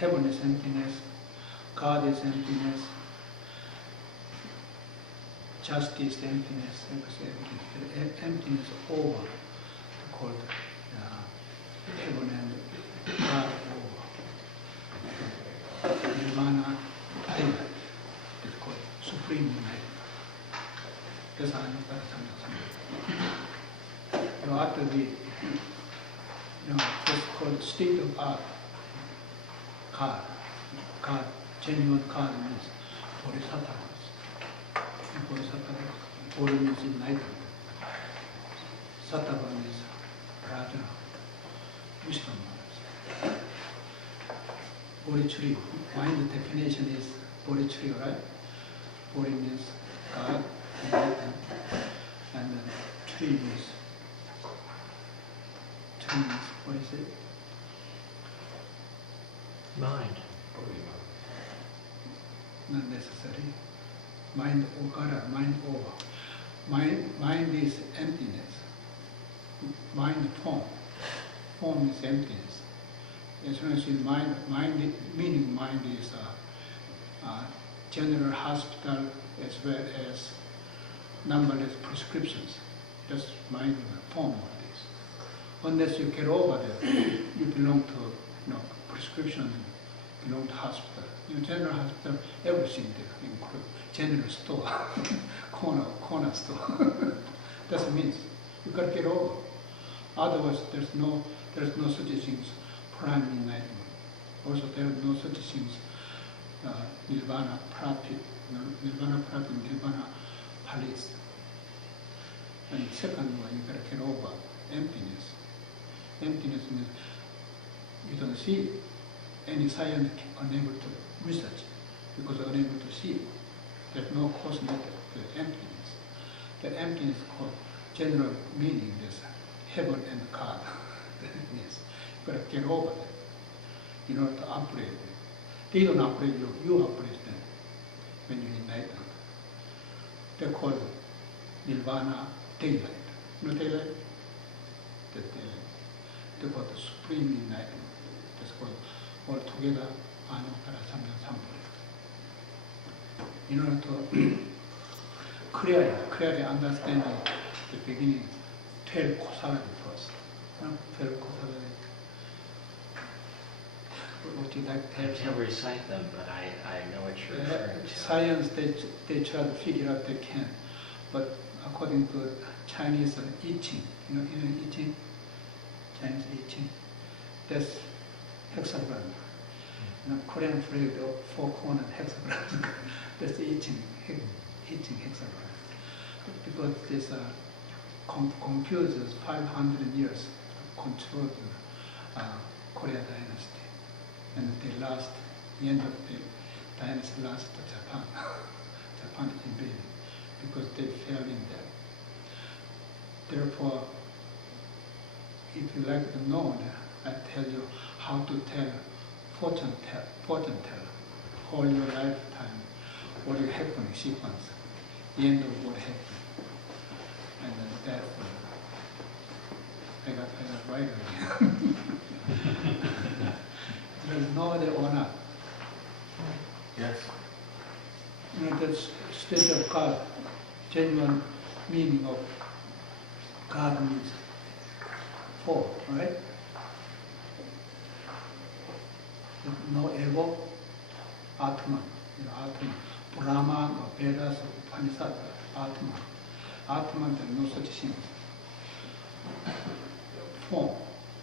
Heaven is emptiness, God is emptiness, justice, emptiness, emptiness over, called heaven and God over. Nirvana, daylight, it's called supreme light. That's how I know. After the, it's called state of art. God, genuine God means Bodhisattva. Bodhi means enlightenment. Sattva means Raja, wisdom. Bodhichuri, mind definition is Bodhichuri, right? Bodhi means God, enlightenment, and then tree means, what is it? Mind. Not necessary. Mind okara, mind over. Mind is emptiness. Mind form. Form is emptiness. As soon as you meaning mind is general hospital as well as numberless prescriptions. Just mind form of this. Unless you get over that, you belong to prescription, belong to hospital. In general hospital, everything there, include general store, corner store. That means you got to get over. Otherwise, there's no such things prime enlightenment. Also, there are no such things nirvana profit, nirvana police. And second one, you got to get over emptiness. Emptiness means you don't see any science unable to research because unable to see. There's no cause matter, the emptiness. That emptiness is called general meaning, this heaven and God. Yes. You gotta get over that in order to operate it. They don't operate you, you operate them when you enlighten. They're called nirvana daylight. You know daylight? The daylight. They're called the supreme enlightenment. That's called altogether Anuttara Samya Sambhava. In order to clearly understand the beginning, 12 kosalari first. 12 kosalari. Would you like to I can't recite them, but I know what you're referring to. Science, they try to figure out they can. But according to Chinese I Ching, you know I Ching? Chinese I Ching. That's hexagram. Korean phrase, the four-cornered hexagram. That's the I Ching hexagram. Because this Confucius 500 years controlled Korea dynasty, and the end of the dynasty lost to Japan. Japan invaded because they fell in there. Therefore, if you like to know, I tell you how to tell fortune teller, all your lifetime, what will happen in sequence, the end of what happened. And then that, I got right again. There's no other or not. Yes. You know, that state of God, genuine meaning of God means four, right? No ego, Atman, Atman, Brahman or Vedas or Upanishad, Atman. Atman, there's no such thing. Form,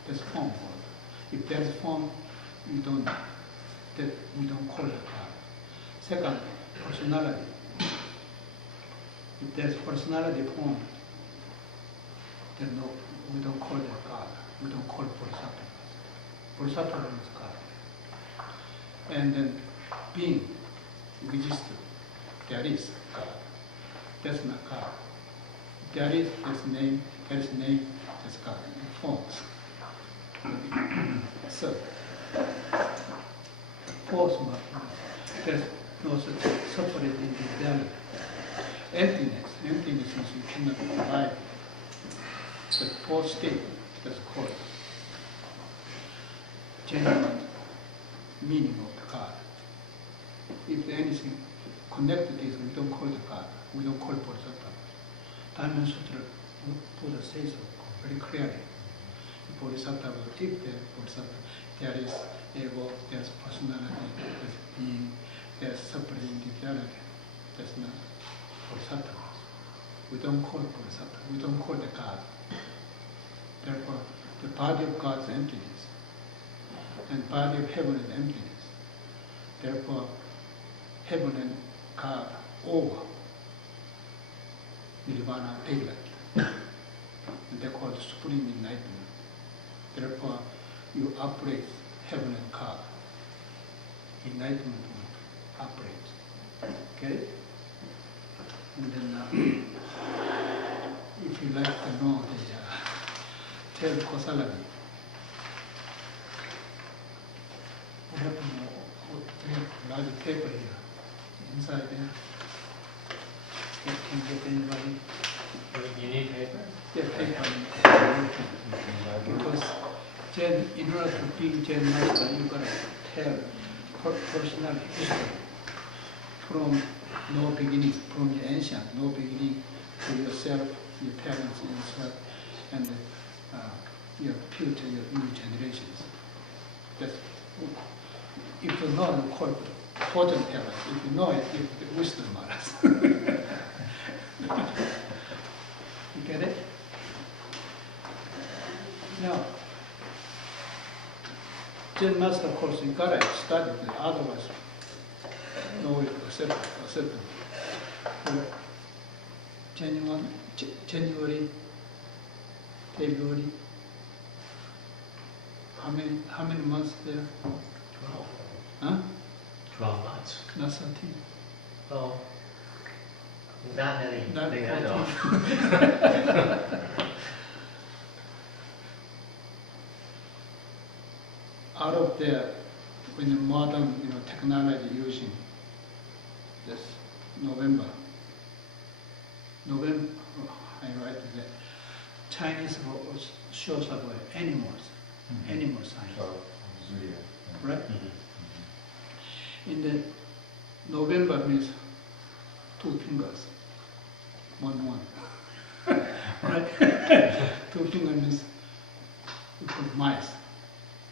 there's form. If there's form, we don't call it God. Second, personality. If there's personality form, then we don't call that God. We don't call Bodhisattva. Bodhisattva is God. And then being, existence, there is God. That's not God. There is name, there's God. Forms. So, fourth one, there's no such separate individuality. Emptiness means you cannot divide. The fourth state, that's called genuine meaning of the God. If anything connected to this, we don't call it God. We don't call it Bodhisattva. Dharma Sutra, Buddha says so very clearly. Bodhisattva, if there Bodhisattva, there is ego, there's personality, there's being, there's separate individuality. That's not Bodhisattva. We don't call it Bodhisattva. We don't call it God. Therefore, the body of God is emptiness, and body of heaven is emptiness. Therefore, heaven and God over nirvana daylight, and they're called supreme enlightenment. Therefore, you operate heaven and God. Enlightenment will operate. Okay? And then, if you like to know the tell Kosalami. We have a large paper here, inside there. Can get anybody? You need paper? Yeah, paper. Because Zen, in order to be Zen master, you gotta tell personal history from no beginning, from the ancient, no beginning to yourself, your parents, and yourself, and your future, your new generations. That's, if you know, you call it fortune tellers. If you know it, it's wisdom matters. You get it? Now, Zen master course, you gotta study it, otherwise, no way to accept it. January, February. How many months there? 12. Huh? 12 months. Not 13. Well, not anything Not I know. 14. Out of there, when the modern technology using this November, I write that Chinese shows about animals, animal science, right? In the November means 2 fingers, one, right? 2 fingers means we call mice.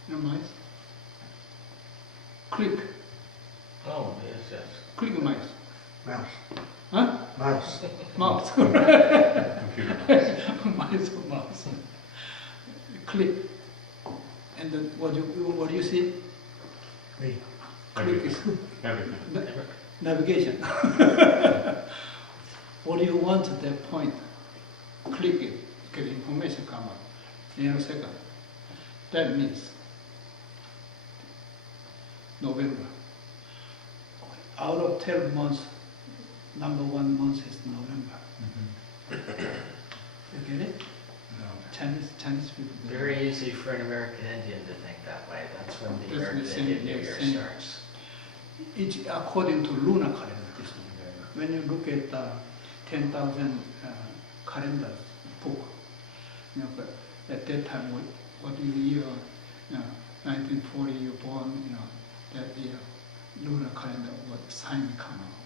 You know mice? Click. Oh, yes. Click mice. Mouse. Huh? Mouse. Mouse. Computer Mice or mouse. Click. And then what do you see? Me. Click is Everything. navigation. What do you want at that point? Click it, get information come up in a second. That means November. Out of 12 months, number 1 month is November. You get it? No. Chinese people. Very easy for an American Indian to think that way. That's when the That's American the same- Indian New Year same. starts. It's according to lunar calendar. This one. When you look at 10,000 calendars book, but at that time, what year, 1940 you born, that year, lunar calendar, what sign come out.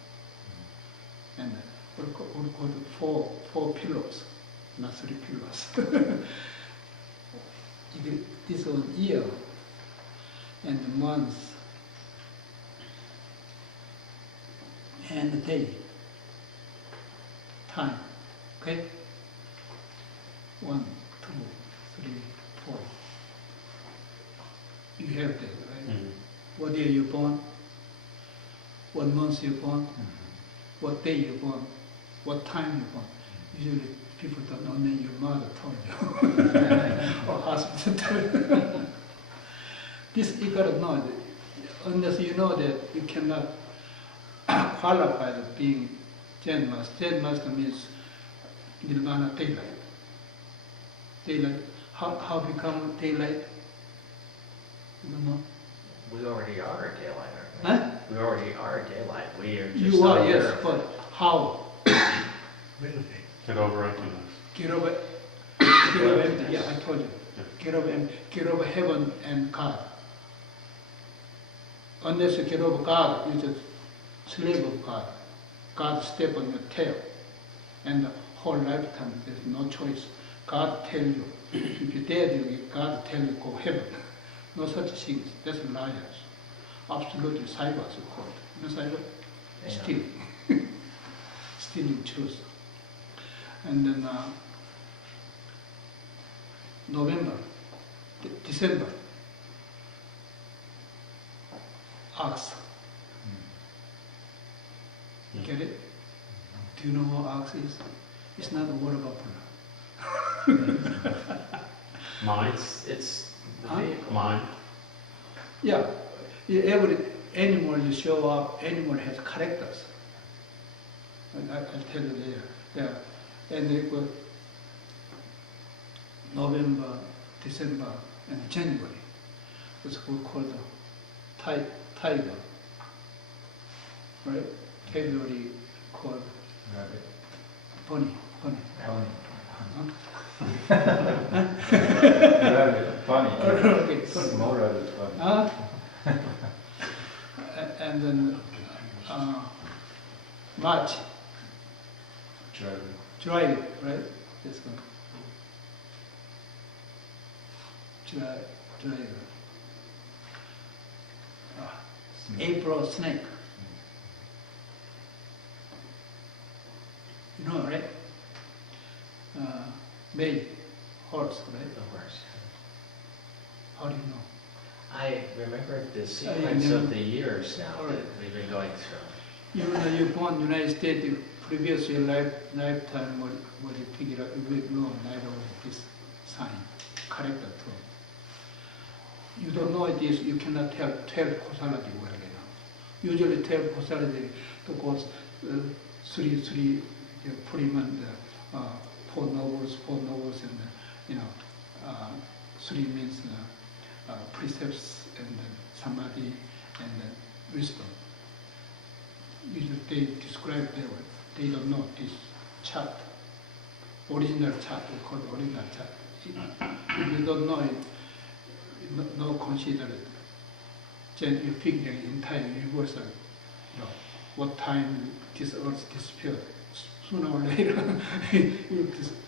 And we call it four pillars, not 3 pillars. This was year and months and day, time, okay? 1, 2, 3, 4. You have that, right? Mhm. What year you born? What month you born? What day you born? What time you born? Usually people don't know, then your mother told you, or husband told you. This you gotta know that. Unless you know that you cannot qualify as being Zen master. Zen master means nirvana daylight. Daylight. How become daylight? You don't know? We already are a daylight, aren't we? Huh? We already are a daylight. We are just You are, unaware yes, of but it. how? Meditate. Get over emptiness. Get over empty. Yeah, I told you. Get over heaven and God. Unless you get over God, you're just slave of God. God step on your tail. And the whole lifetime, there's no choice. God tell you, if you're dead, God tell you go heaven. No such things. That's liars. Absolutely cybers are called. You know cyber? Yeah. Stealing. Stealing truth. And then November, December, ox. Get it? Do you know what ox is? It's not a water buffalo. Mind. It's the Huh? vehicle. Mind. Yeah, every animal you show up, animal has characters. I'll tell you later. Yeah, and they go November, December, and January. It's called the tiger, right? February called bunny. Rabbit, funny. Okay, Small rabbit, funny. And then March, July, right? This one. July. April, snake. You know, right? May, horse, right? Of course. How do you know? I remember the yeah, sequence yeah. of the years now All that right. we've been going through. Even though you're born in the United States, the previous your lifetime, what you figure out, you will know neither of this sign, character too. You don't know this, you cannot tell causality well enough. Usually tell causality to goes three, you put him on the four novels, and three means precepts and samadhi and wisdom. Usually they describe their way. They don't know this chart, original chart, we call it original chart. If you don't know it, no consider it. Then you figure the entire universe, what time this earth disappeared. Sooner or later,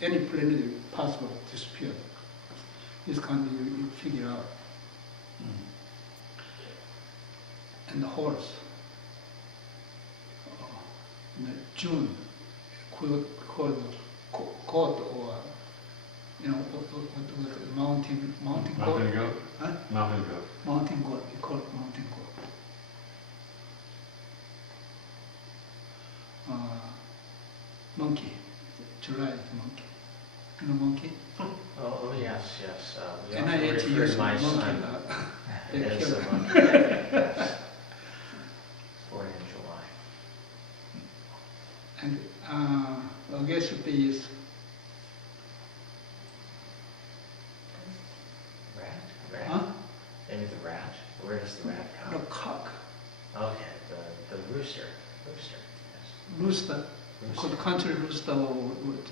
any planet possible disappear. This kind of you figure out. And the horse, in June, called goat or what mountain Mountain goat. goat. Huh? Mountain goat. Mountain goat. We call it mountain goat. Monkey. July is monkey. You know monkey? Oh yes. We And often I 80 refer years to my monkey. son They as kill a him. monkey. Yes. Born in July. And August is Rat? huh? Maybe the rat. Where does the rat The come? cock. Okay, the rooster. Yes. Rooster. Called Rooster. country rooster or what?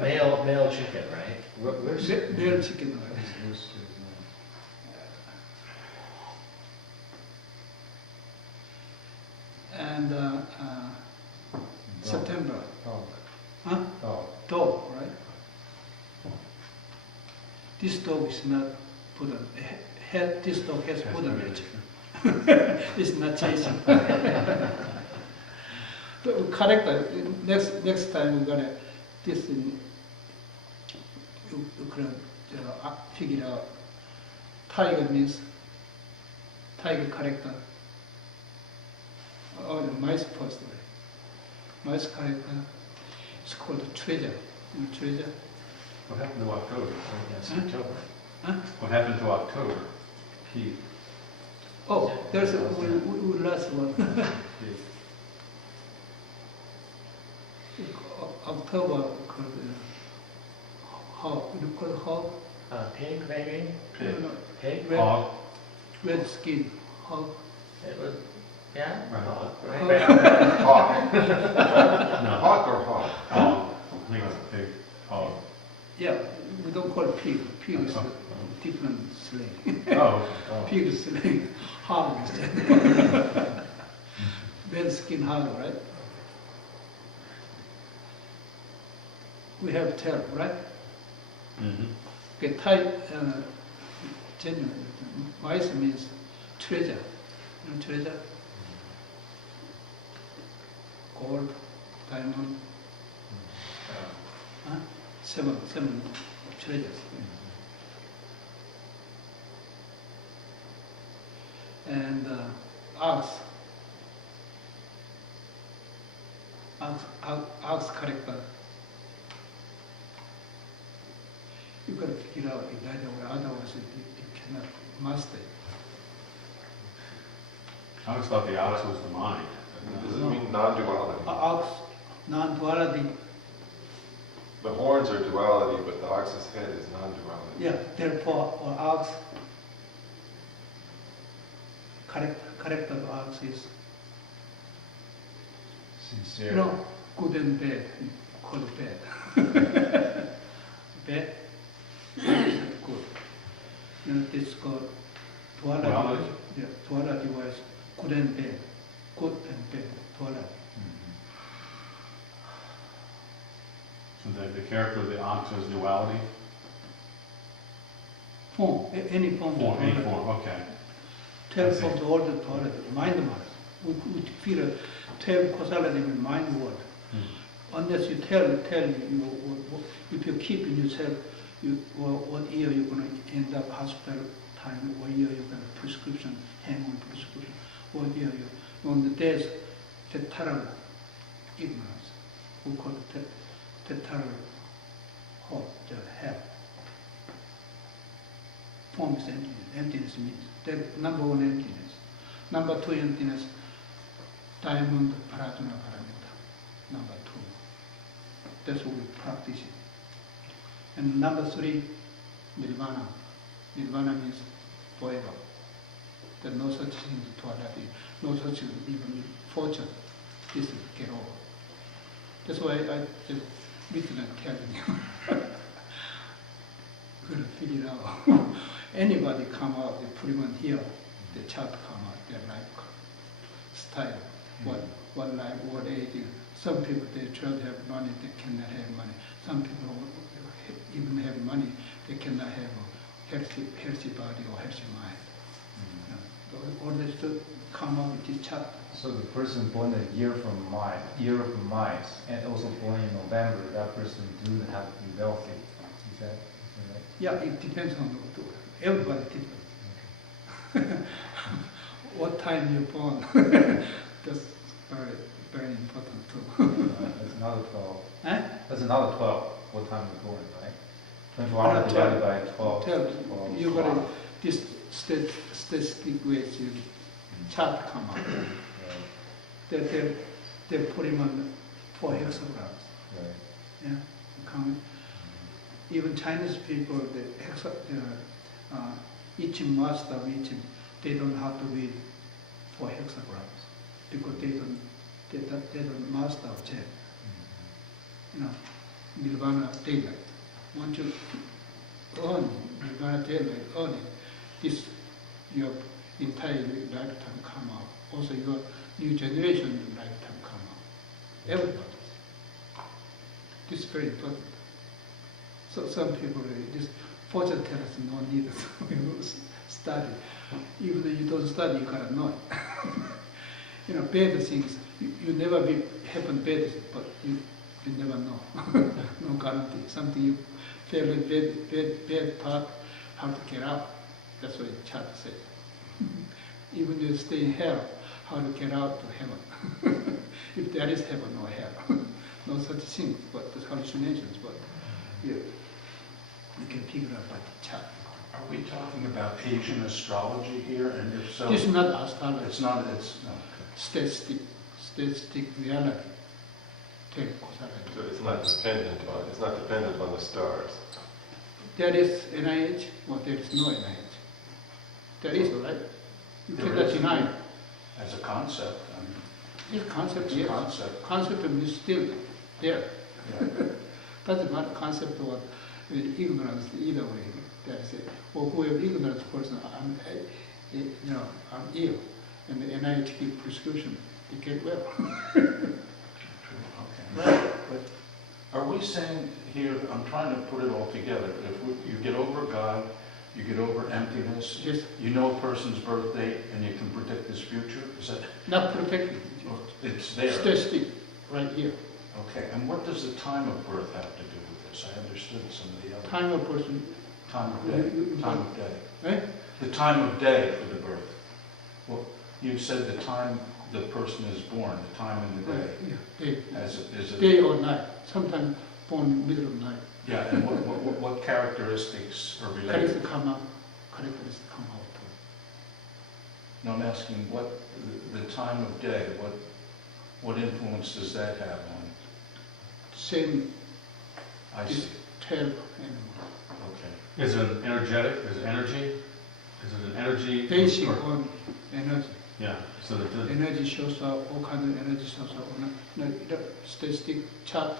Male chicken, right? Rooster. Male chicken. And September. Dog. Huh? Dog. Dog, right? This dog is not Buddha. This dog has Buddha nature. It's not chasing. The character, next time we're gonna, this in, you can figure out. Tiger means, tiger character. Or the mice first. Mice character is called treasure. You know, treasure. What happened to October? Yes, Huh? October. Huh? What happened to October? P. Oh, there's a we last one. October called hog. You call hog? Pig, maybe? Pig. No, Pig? Red, Hog. red skin hog. It was, yeah? Right. Right. Hawk. No. Hawk or hawk? Hog. I think it's a pig. Hog. Yeah, we don't call it pig. Pig is Oh. different slang. Oh. Pig is slang. Hog is red skin hog, right? We have tail, right? Mm-hmm. Okay, type, genuine. Mice means treasure. You know, treasure? Gold, diamond, huh? Seven treasures. And ox character. You got to figure out in that way, otherwise you cannot master it. I always thought the ox was the mind. Does it mean non-duality? Ox, non-duality, The horns are duality, but the ox's head is non-duality. yeah, therefore, for ox, character of ox is, Sincere. you know, good and bad, called bad. Bad, good. You know, this called duality. Duality? Yeah, duality was good and bad, good and bad, duality. So the character of the ox is duality? Form, any form. of Form, any duality. form, okay. 12 I see. of the order duality, mind matters. We feel a 12 causality in mind world. Unless you tell you, if you keep in yourself, what year you're going to end up hospital time, what year you're going to prescription, hang on prescription, what year you, on the days, tetal ignorance, we call it tetal hope, hell. Form is emptiness. Emptiness means that number one emptiness. Number two emptiness, diamond prajna paramita. Number two. That's what we practice it. And number three, nirvana. Nirvana means forever. There's no such thing as duality, no such thing even fortune. This is get over. That's why I just written and telling you. Couldn't figure it out. Anybody come out, they put him on here, the chart come out, their life style, what life, what age. Some people, they try to have money, they cannot have money. Some people even have money, they cannot have a healthy body or healthy mind. All this should come out with this chart. So the person born a year from mice, and also born in November, that person do have to be wealthy. Is that right? Yeah, it depends on everybody different. What time you're born, that's very, very important too. That's another 12. Eh? That's another 12. What time you're born, right? 24 hours divided by 12. You got to this statistic ways you chart come out. Right. They put him on 4 hexagrams. Right. Yeah, come. Even Chinese people, each master of each, they don't have to read 4 hexagrams because they don't master of Zen. You know, nirvana daylight. Once you earn nirvana daylight, earn it, this your entire lifetime come out. Also your new generation lifetime come out. Everybody. This is very important. So some people, this fortune tellers no need to study. Even though you don't study, you gotta know it. You know, bad things, you never happen bad things, but you never know. No guarantee. Something you fail in bad part, how to get out. That's what the chart says. Even you stay in hell, how to get out to heaven. If there is heaven or hell. No such thing, but the hallucinations, but you can figure out by the chart. Are we talking about Asian astrology here? And if so, This is not astrology. it's not, it's, no. Statistic reality. Take causality. So it's not dependent on the stars. There is NIH or there is no NIH. There is, right? You There cannot is. deny it. As a concept, I mean, This concept, it's a yes. concept. Concept is still there. Yeah. Doesn't matter concept or ignorance either way. That's it. Or who have ignorance person, I'm ill, and the NIH give prescription, they get well. Okay. But are we saying here, I'm trying to put it all together, you get over God, you get over emptiness, Yes, you know a person's birth date, and you can predict his future? Is that, not protected. it's there? Statistic, right here. Okay, and what does the time of birth have to do with this? I understood some of the other. Time of person, Time of day, time of day. right? The time of day for the birth. Well, you said the time the person is born, the time in the day. Yeah, day. Is it? Day or night, sometimes born middle of night. Yeah, and what characteristics are related? Characteristics come out to No, I'm asking what, the time of day, what influence does that have on? same I see, 12 animal. okay. Is it an energetic, is it energy? Is it an energy? Basic or- on energy. Yeah, so the Energy shows up, all kind of energy shows up on the statistic chart.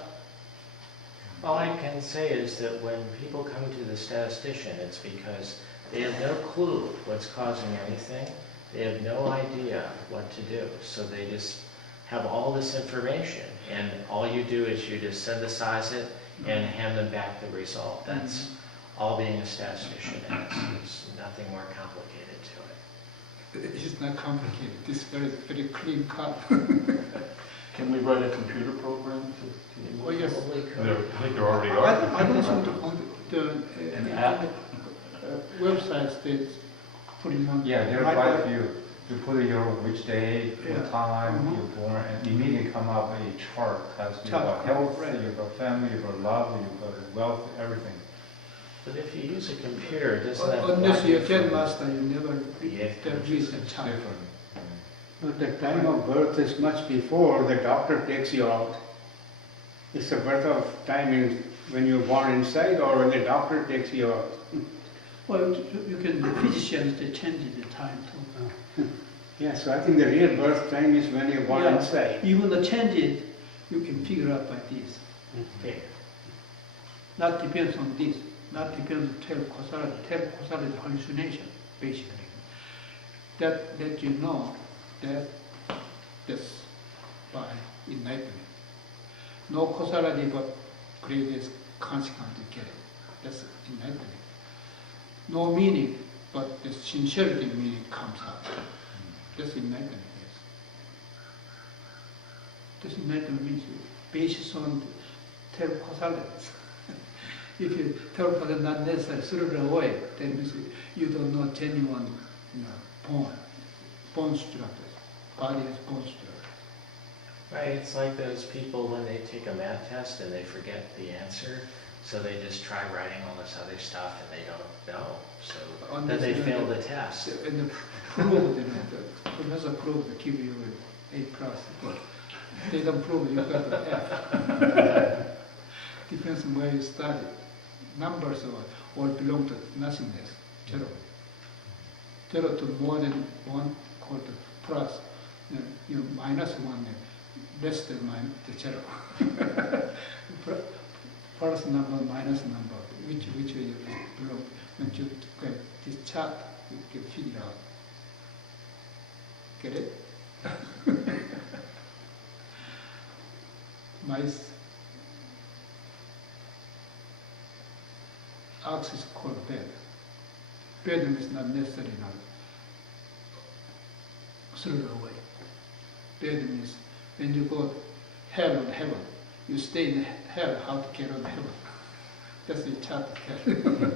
All I can say is that when people come to the statistician, it's because they have no clue what's causing anything. They have no idea what to do. So they just have all this information, and all you do is you just synthesize it and hand them back the result. That's all being a statistician is. There's nothing more complicated to it. It's not complicated. This very, very clean cut. Can we write a computer program to Oh, yes. Probably could. I think there already I are. don't think on the An app? websites they putting on. Yeah, there are quite a few. You put your which day, Yeah. what time Mhm. you're born, and immediately come up a chart. Tells you Chart, about health, right. you've got family, you've got love, you've got wealth, everything. But if you use a computer, it doesn't have Unless you're a black Zen and white. master, you never Yeah. read the It's chart. different. But the time of birth is much before the doctor takes you out. It's the birth of time is when you're born inside or when the doctor takes you out. Well, you can, the physicians, they change the time too. Yeah, so I think the real birth time is when you're born Yeah. inside. Even the changes, you can figure out by this. Figure. That depends on this. That depends on tell causality. Tell causality hallucination, basically. That let you know that that's by enlightenment. No causality but greatest consequence you get it. That's enlightenment. No meaning, but the sincerity meaning comes out. That's enlightenment, yes. That's enlightenment means based on tell causalities. If you tell causality not necessary, throw it away, then you don't know genuine bone structures. Body is bone structure. Right, it's like those people when they take a math test and they forget the answer, so they just try writing all this other stuff and they don't know, so then they fail the test. And the prove, the professor proved to give you an A+, but they don't prove you got an F. Depends on where you study. Numbers all belong to nothingness, zero. Zero to more than one called plus. Minus one, less than the zero. Plus number, minus number, which way you belong. When you get this chart, you can figure out. Get it? Mice. Ox is called bed. Bedroom is not necessarily not thrown away. Bedroom is when you go hell or heaven, you stay in hell, how to get on heaven. That's the chart of hell.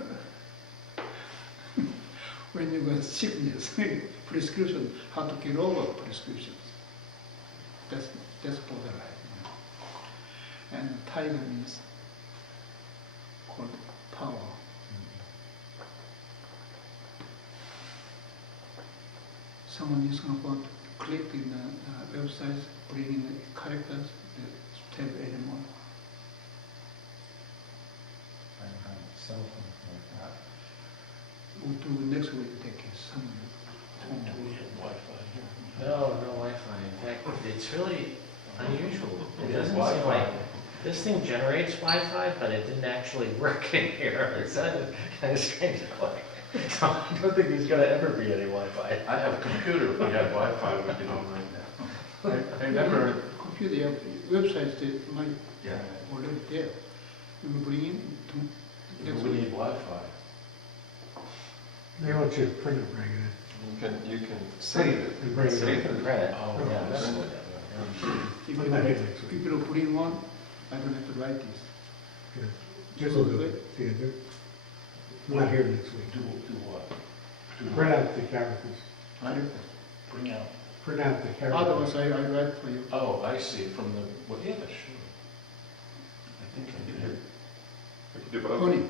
When you got sickness, prescription, how to get over prescriptions. That's borderline. And tiger means called power. Someone is going to click in the website, bring in the characters, tell anymore. I have cell phone like that. We'll do next week, take some. Do we have Wi-Fi here? No, no Wi-Fi. In fact, it's really unusual. It We doesn't have seem Wi-Fi. like, this thing generates Wi-Fi, but it didn't actually work in here. It sounded kind of strange. So I don't think there's gonna ever be any Wi-Fi. I have a computer, if we had Wi-Fi, we could on right now. I remember, Computer websites that might Yeah. already there. You will bring in to next We week. need Wi-Fi. They want you to print it, bring it You can save it. in. Bring it So you in. can print it. Oh, Yeah, that's print good. it. If Put that in you next week. people bring one, I don't have to write this. Good. Just a little bit. See, they're not here next week. Do what? Do Print what? out the characters. Bring out. Print out the characters. Otherwise, I write for you. Oh, I see, from the, well, yeah, sure. I think I did. We can do both. Pony.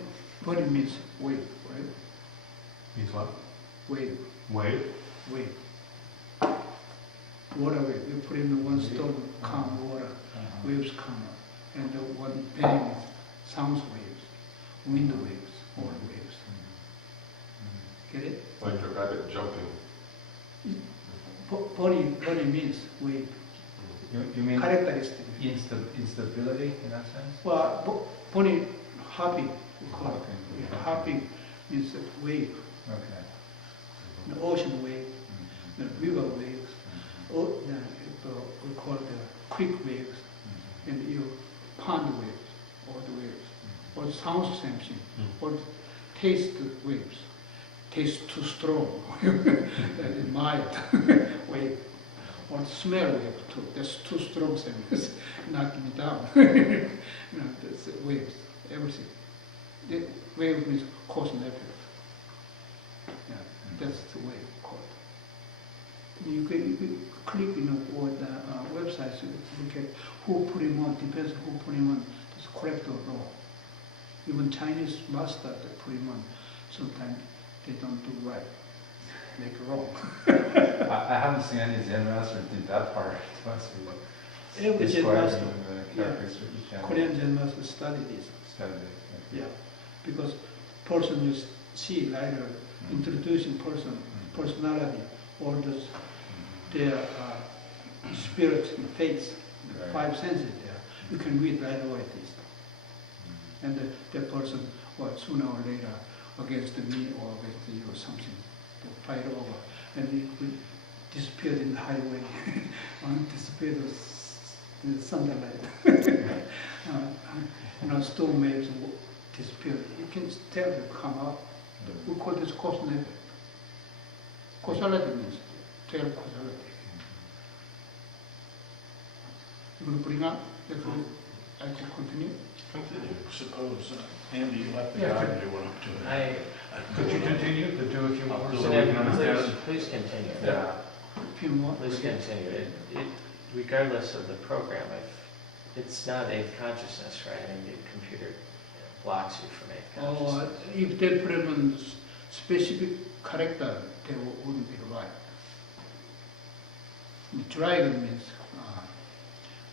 Pony means wave, right? Means what? Wave. Wave? Wave. Water wave. You put in the one stone, calm water, waves come up. And the one bang is sound waves, wind waves, all waves. Get it? Like the rabbit jumping. Pony means wave. you mean Characteristic. instability in that sense? Well, pony hopping, we call it. Hopping. Yeah, hopping means a wave, Okay. the ocean wave, the river waves, we call it the creek waves, and you pond waves, all the waves, or sound same thing, or taste waves, taste too strong, mild wave, or smell wave too, that's too strong, same knock me down. That's waves, everything. The wave means cause and effect. Yeah, that's the way called. You can click on the website to look at who put him on, depends on who put him on, it's correct or wrong. Even Chinese master that put him on, sometimes they don't do right, make wrong. I haven't seen any Zen master did that part. Every Zen master, the characters of each animal. Korean Zen master study this. Study it. Yeah, because person you see later, introducing person, personality, all those, their spirit and faith, the Right. 5 senses there, you can read right away this. And the person, well, sooner or later, against me or against you or something, they fight over, and it will disappear in the highway, disappear something like that. Storm waves disappear. You can tell them come up. We call this cause and effect. Causality means tell causality. You will bring up that I can continue. Continue. Suppose, Andy, you let the Yeah. guy do one up to it. Could you continue to do a few more? I'll so do we it. can understand? Please continue. Yeah. A few more. Please continue. Regardless of the program, it's not eighth consciousness, right? I mean, the computer blocks you from eighth Or consciousness. if they put them on specific character, they wouldn't be right. The dragon means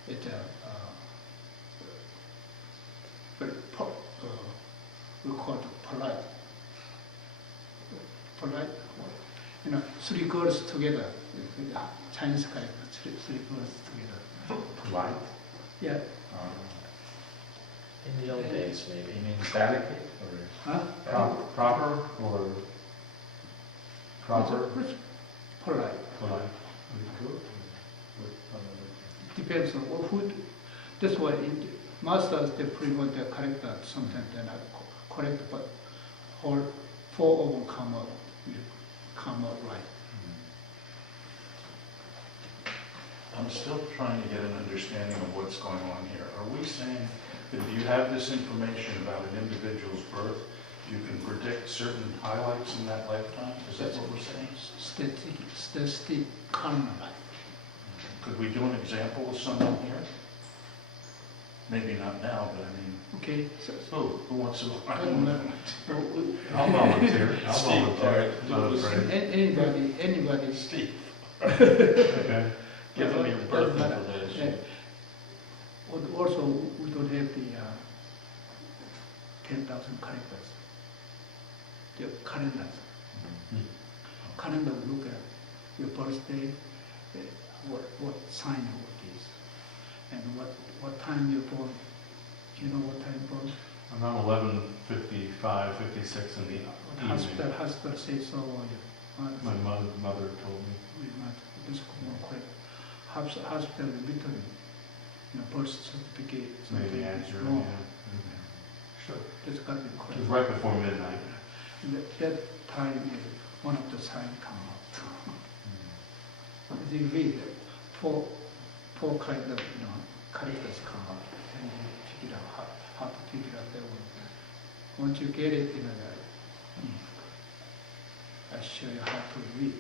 it's very we call it polite. Polite, three girls together, with the Chinese character, three girls together. Polite? Yeah, In the old days, maybe. You mean delicate or huh? proper or proper? It's polite. Polite. Good. Depends on who. That's why in masters they promote their character. Sometimes they're not correct, but whole 4 of them come out right. I'm still trying to get an understanding of what's going on here. Are we saying that if you have this information about an individual's birth, you can predict certain highlights in that lifetime? Is that what we're saying? Statistic karma life. Could we do an example with someone here? Maybe not now, but I mean, Okay, so who wants to? doesn't matter. I'll volunteer. I'll Steve, volunteer. all right. Not afraid. Anybody. Steve, Okay. give them your birth Doesn't matter. information. Also, we don't have the 10,000 characters. The calendars. Calendar will look at your birthday, what sign it is, and what time you're born. You know what time you're born? Around 11:55, 56 in the evening. Hospital says so, or My mother told me. we might, this is more correct. Hospital written, birth certificate. Maybe something is accurate, wrong. yeah. Sure. That's got to be It correct. was right before midnight. That time is one of the signs come out. As you read, four kind of characters come out, and you figure out how to figure out that one. Once you get it, I show you how to read,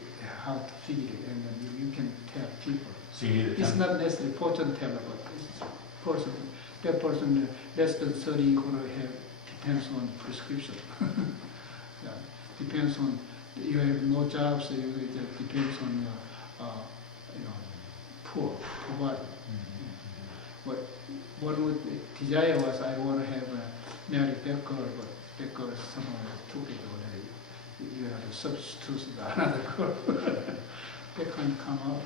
how to figure it, and then you can tell people. So you need a It's 10. not necessarily fortune teller, but it's person. That person less than 30 gonna have depends on prescription. Yeah, depends on you have no jobs. So it depends on poverty. But one would desire was I want to have marry that girl, but that girl someone took it already. You have to substitute another girl. That can come out.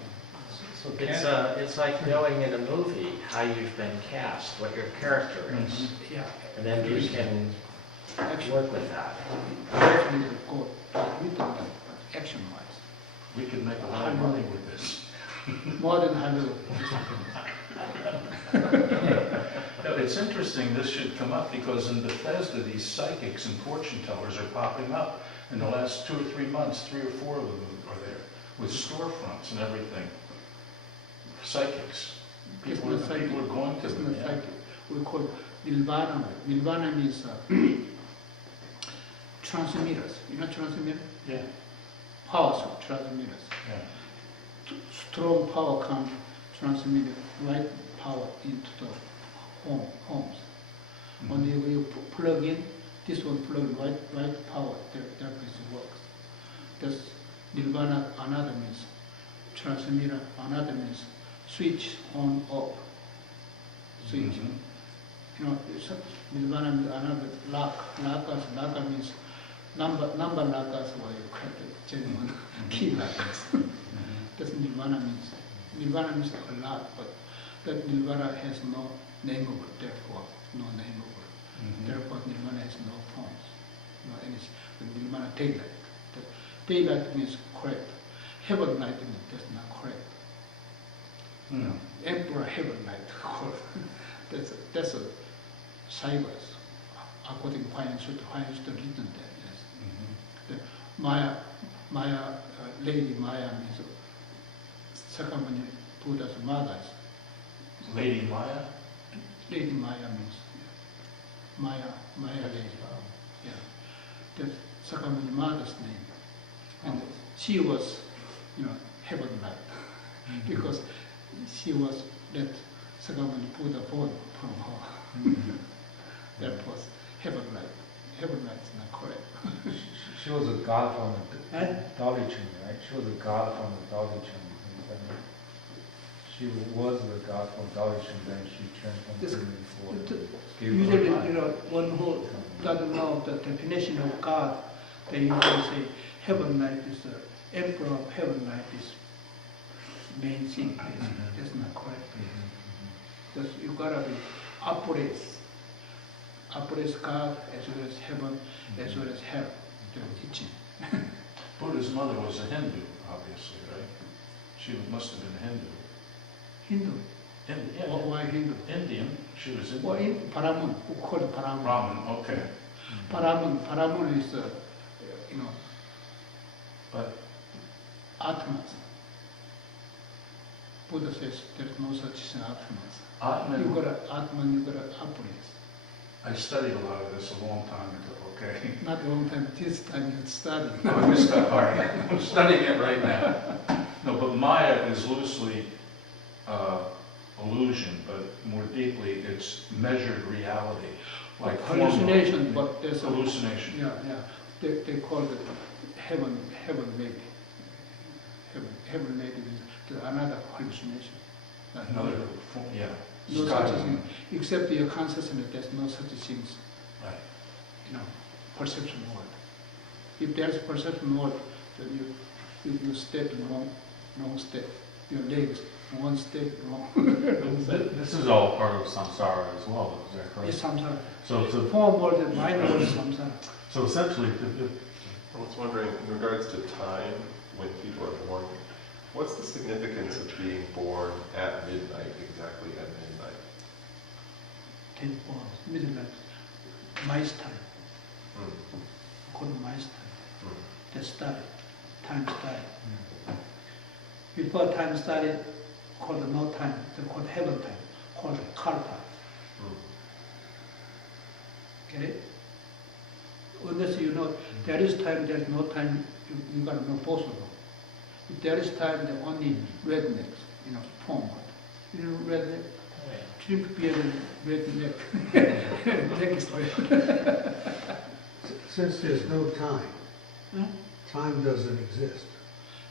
So It's like knowing in a movie how you've been cast, what your character is, Yeah. and then you can work with that. Actually, the code written that action-wise. We could make a lot of money with this. More than 100. No, it's interesting this should come up because in Bethesda, these psychics and fortune tellers are popping up. In the last 2 or 3 months, 3 or 4 of them are there with storefronts and everything. Psychics. People are going to It's them. not Yeah. psychic. We call it Nirvana. Nirvana means transmitters. You know transmitter? Yeah. Power transmitters. Yeah. Strong power comes transmitted right power into the homes. Only when you plug in, this one plug right power, that works. That's Nirvana. Another means transmitter. Another means switch on off. Switch. Nirvana means another lock. Locker means number lockers where you crack the genuine key lockers. That's Nirvana means. Nirvana means a lot, but that Nirvana has no nameable, therefore no nameable. Therefore Nirvana has no forms, no anything. But Nirvana daylight. Daylight means correct. Heaven light means that's not correct. Emperor heaven light. that's a cybers. According to Hawaiian written there. Yes. The Maya, Lady Maya means Sakamuni Buddha's mother. Lady Maya? Lady Maya means Maya lady. Yeah. That's Sakamuni mother's name. And she was, heaven light. Because she was that Sakamuni Buddha born from her. That was heaven light. Heaven light is not correct. she was a god from the Daolichun, right? She was a god from the Daolichun. She was the god from Daolichun, then she transformed Usually, one who doesn't know the definition of God, they usually say heaven light is the emperor of heaven light is main thing. That's not correct. Because you gotta be operates God as well as heaven, as well as hell. The teaching. Buddha's mother was a Hindu, obviously, right? She must have been a Hindu. Hindu. Yeah, Why Hindu? Indian. She was Indian. Well, Paramun, we call it Paramun. Brahmin, okay. Paramun is But Atmas. Buddha says there's no such thing as Atmas. You Atman, got a Atman, you got a Apurus. I studied a lot of this a long time ago, okay? Not a long time, this time you study. No, I'm studying it right now. No, but Maya is loosely illusion, but more deeply, it's measured reality, like Hallucination, form- but there's a hallucination. Yeah, yeah. They call it heaven maybe. Heaven maybe is another hallucination. Another form, yeah. No Sky. such thing. Except your consciousness, there's no such things. Right. Perception world. If there's perception world, then you step in wrong step. Your legs, one step wrong. This is all part of samsara as well, is that correct? It's samsara. So Form world and mind world is samsara. so essentially, I was wondering, in regards to time, when people are born, what's the significance of being born at midnight, exactly at midnight? 10 midnight. Mice time. Hmm. Called mice time. Hmm. They started. Time started. Before time started, called no time. They called heaven time. Called karta. Hmm. Get it? Unless you know there is time, there is no time, you gotta know both of them. If there is time, then only rednecks, form. Redneck, Oh, yeah. drink beer and redneck. Neck is red. Since there's no time, Hmm? time doesn't exist.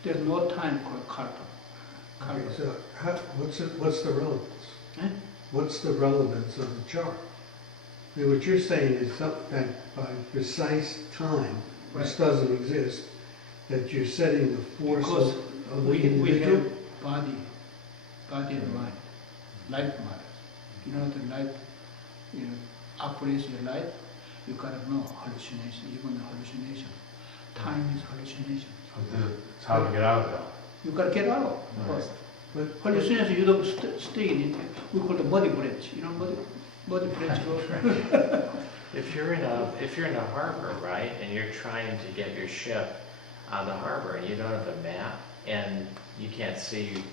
There's no time called karta. Okay, Karta. so what's the relevance? Eh? What's the relevance of the chart? I mean, what you're saying is something that by precise time, which Right. doesn't exist, that you're setting the force Because of the we individual. have body and mind. Life matters. You know the life, operates your life, you gotta know hallucination, even the hallucination. Time is hallucination. it's how to get out of that. You gotta get out first. But Hallucination, you don't stay in it. We call it body bridge. Body bridge. If you're in a harbor, right, and you're trying to get your ship on the harbor and you don't have a map and you can't see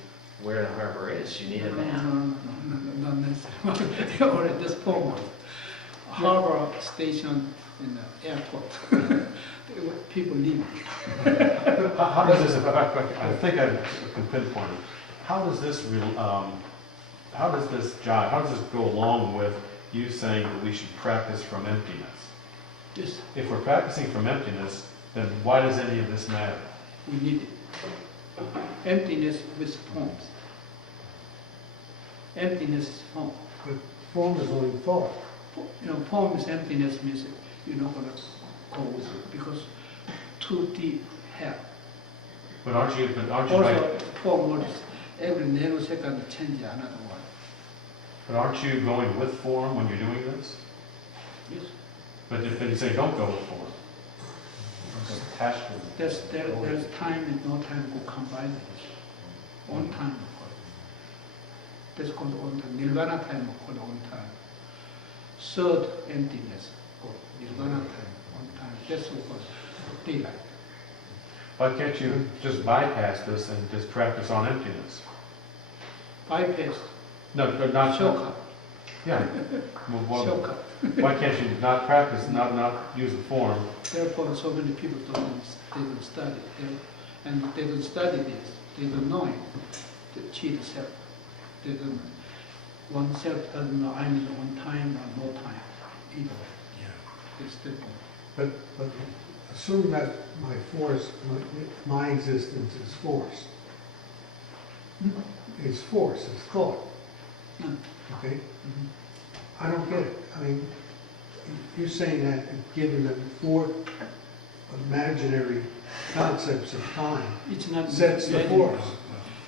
where the harbor is, you need a map. No, not necessarily. Or at this point, harbor station in the airport. People leave. How does this, I think I can pinpoint it. How does this jive, how does this go along with you saying that we should practice from emptiness? Yes, If we're practicing from emptiness, then why does any of this matter? we need it. Emptiness with forms. Emptiness is form. but form is only thought. Form is emptiness means you're not gonna go with it because too deep hell. But aren't you Also, right? form what is every nanosecond change another one. But aren't you going with form when you're doing this? Yes. But if you say don't go with form, it's attached to it. There's time and no time to combine it. On time. That's called on time. Nirvana time called on time. Third emptiness called Nirvana time, on time. That's what called daylight. Why can't you just bypass this and just practice on emptiness? Bypass, No, but not shortcut, Yeah. Well, shortcut. why can't you not practice, not use the form? Therefore, so many people they don't study. They don't study this. They don't know it. They cheat self. They don't. One self doesn't know I need on time or no time either. Yeah. It's different. But assume that my force, my existence is force. It's force, it's thought, Mm. okay? Mhm. I don't get it. I mean, you're saying that given the four imaginary concepts of time It's not sets the imagination. force.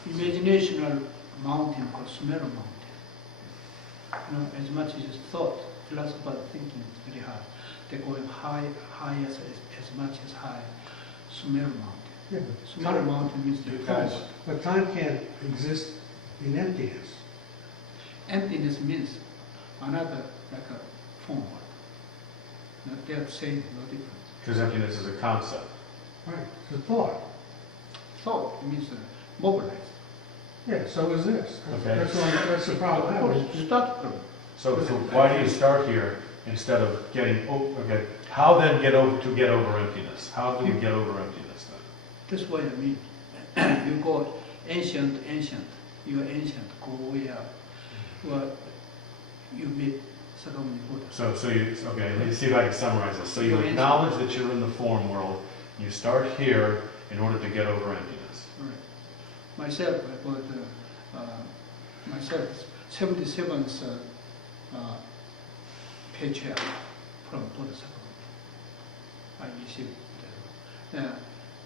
Imaginational mountain called Sumeru mountain. As much as it's thought, philosopher thinking is very hard. They're going high as much as high. Sumeru mountain. Yeah, but Sumeru time- mountain means the Guys, form. But time can't exist in emptiness. Emptiness means another like a form. Not they're saying no difference. Because emptiness is a concept. Right, it's a thought. Thought means mobilize. Yeah, so is this. Okay. That's the problem. I Of course, have. start from. So why do you start here instead of getting, okay, how then get over emptiness? How do we get over emptiness then? That's what I mean. You go ancient, you're ancient, go way up. Well, you meet Sakam Buddha. So you, okay, let me see if I can summarize this. So you You're acknowledge that you're in the form world, you start here in order to get over emptiness. Right. Myself, I got myself 77th paycheck from Buddha Sakam. I received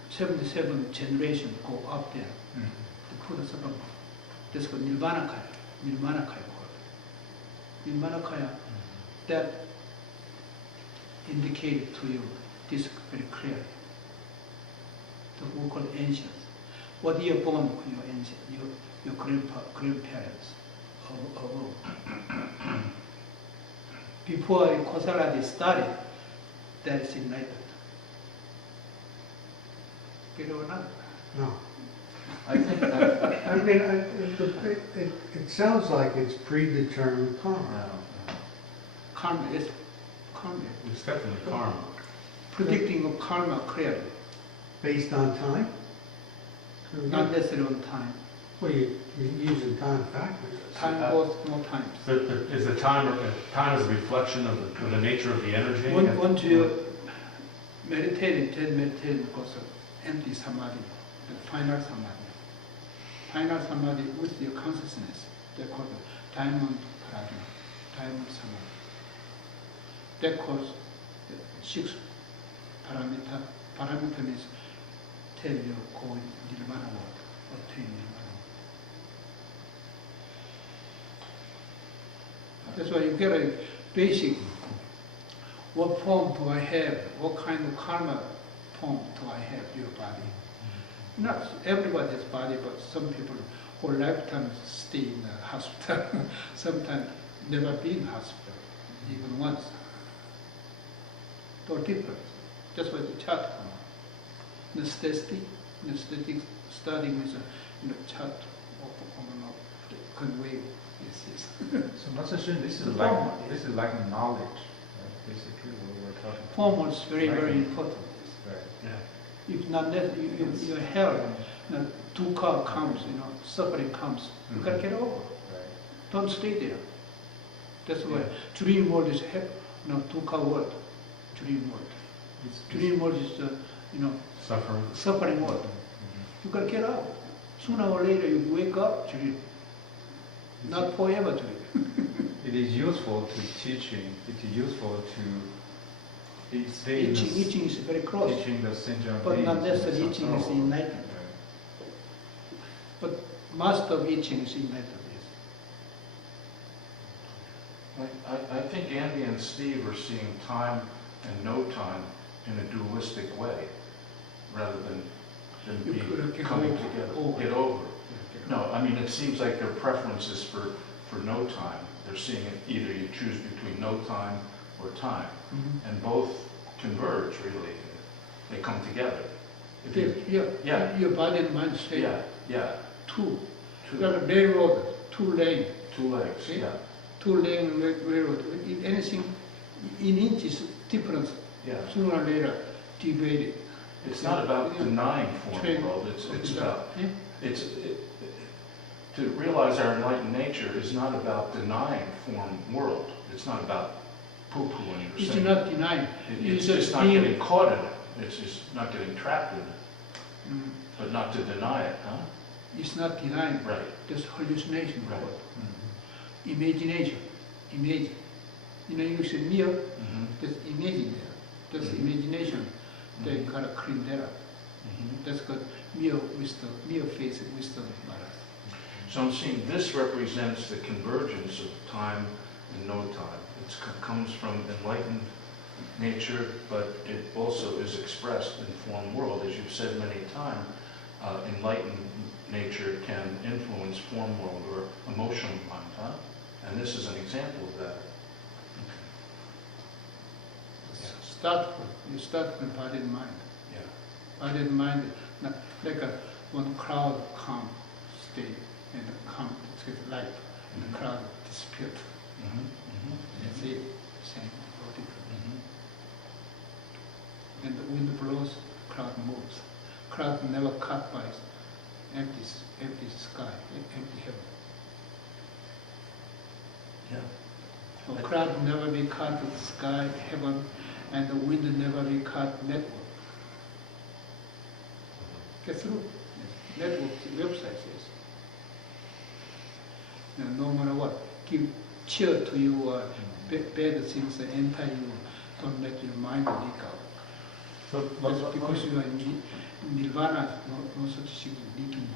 77 generation go up there. The Buddha Sakam. That's called Nirvana Kaya called. Nirvana Kaya, that indicated to you this very clearly. The we call ancients. What you're born when you're ancient, your grandparents. Before Kosaladi started, that's enlightened. Get over that? No. I think I mean, it sounds like it's predetermined karma. Karma is karma. It's definitely karma. Predicting of karma clearly, Based on time? not necessarily on time. Well, you're using time factors. Time goes more times. Is the time is a reflection of the nature of the energy? Once you meditate, goes empty samadhi, the final samadhi. Final samadhi with your consciousness, they call it diamond prajna, diamond samadhi. That calls 6 parameter. Parameter means tell you go in nirvana world or to nirvana world. That's why you get a basic, what form do I have? What kind of karma form do I have, your body? Not everybody's body, but some people whole lifetime stay in the hospital, sometimes never been in hospital, even once. They're different. That's why the chart comes. Anesthetic studying with a chart of convey. Yes. So Master Shin, this is like knowledge, right? Basically what we're talking about. Form is very, very important. Right. Yeah. If not that, your health, dukkha comes, suffering comes. You gotta get over. Right. Don't stay there. That's why dream world is dukkha world. Dream world. Dream world is suffering world. You gotta get out. Sooner or later you wake up dream. Not forever dream. It is useful to teaching. It is useful to stay in this Itching is very close. teaching the Senjang But beings not and necessarily the itching is Sangha. enlightened. But master of itching is enlightened. I think Andy and Steve are seeing time and no time in a dualistic way, rather than You being could get coming over. together. Get over. No, I mean, it seems like their preference is for no time. They're seeing it, either you choose between no time or time. And both converge, really. They come together. If you- Yeah. Your body and mind stay yeah, two. two, Like a railroad, 2 lane. two legs, See? yeah, 2 lane railroad. If anything in inches difference, yeah. sooner or later deviated. It's not about denying form Train. world, it's about, Yeah. to realize our enlightened nature is not about denying form world. It's not about poo-pooing or It's saying. not denying. It's It's just not being- getting caught in it. It's just not getting trapped in it, Mm. but not to deny it, huh? It's not denying. Right. That's hallucination. Right. Imagination. Imagine. You say mere, Mhm. there's imagine there. That's Mhm. imagination. They Mhm. gotta clean that up. Mhm. That's called mere wisdom, mere faith and wisdom of Maharaj. So I'm seeing this represents the convergence of time and no time. It comes from enlightened nature, but it also is expressed in form world. As you've said many times, enlightened nature can influence form world or emotional mind, huh? And this is an example of that. You start from body and mind. Yeah. Body and mind, like one cloud come, stay, and come, it's get light, and the cloud disappear. Mhm, mhm, That's it. Same. mhm. And the wind blows, cloud moves. Cloud never cut by empty sky, empty heaven. Yeah. So cloud never be cut with sky, heaven, and the wind never be cut network. Get through. Network, the website says. And no matter what, give cheer to you, bad things that enter you, don't let your mind leak out. So That's because you are in nirvana, no such thing as leaking mind.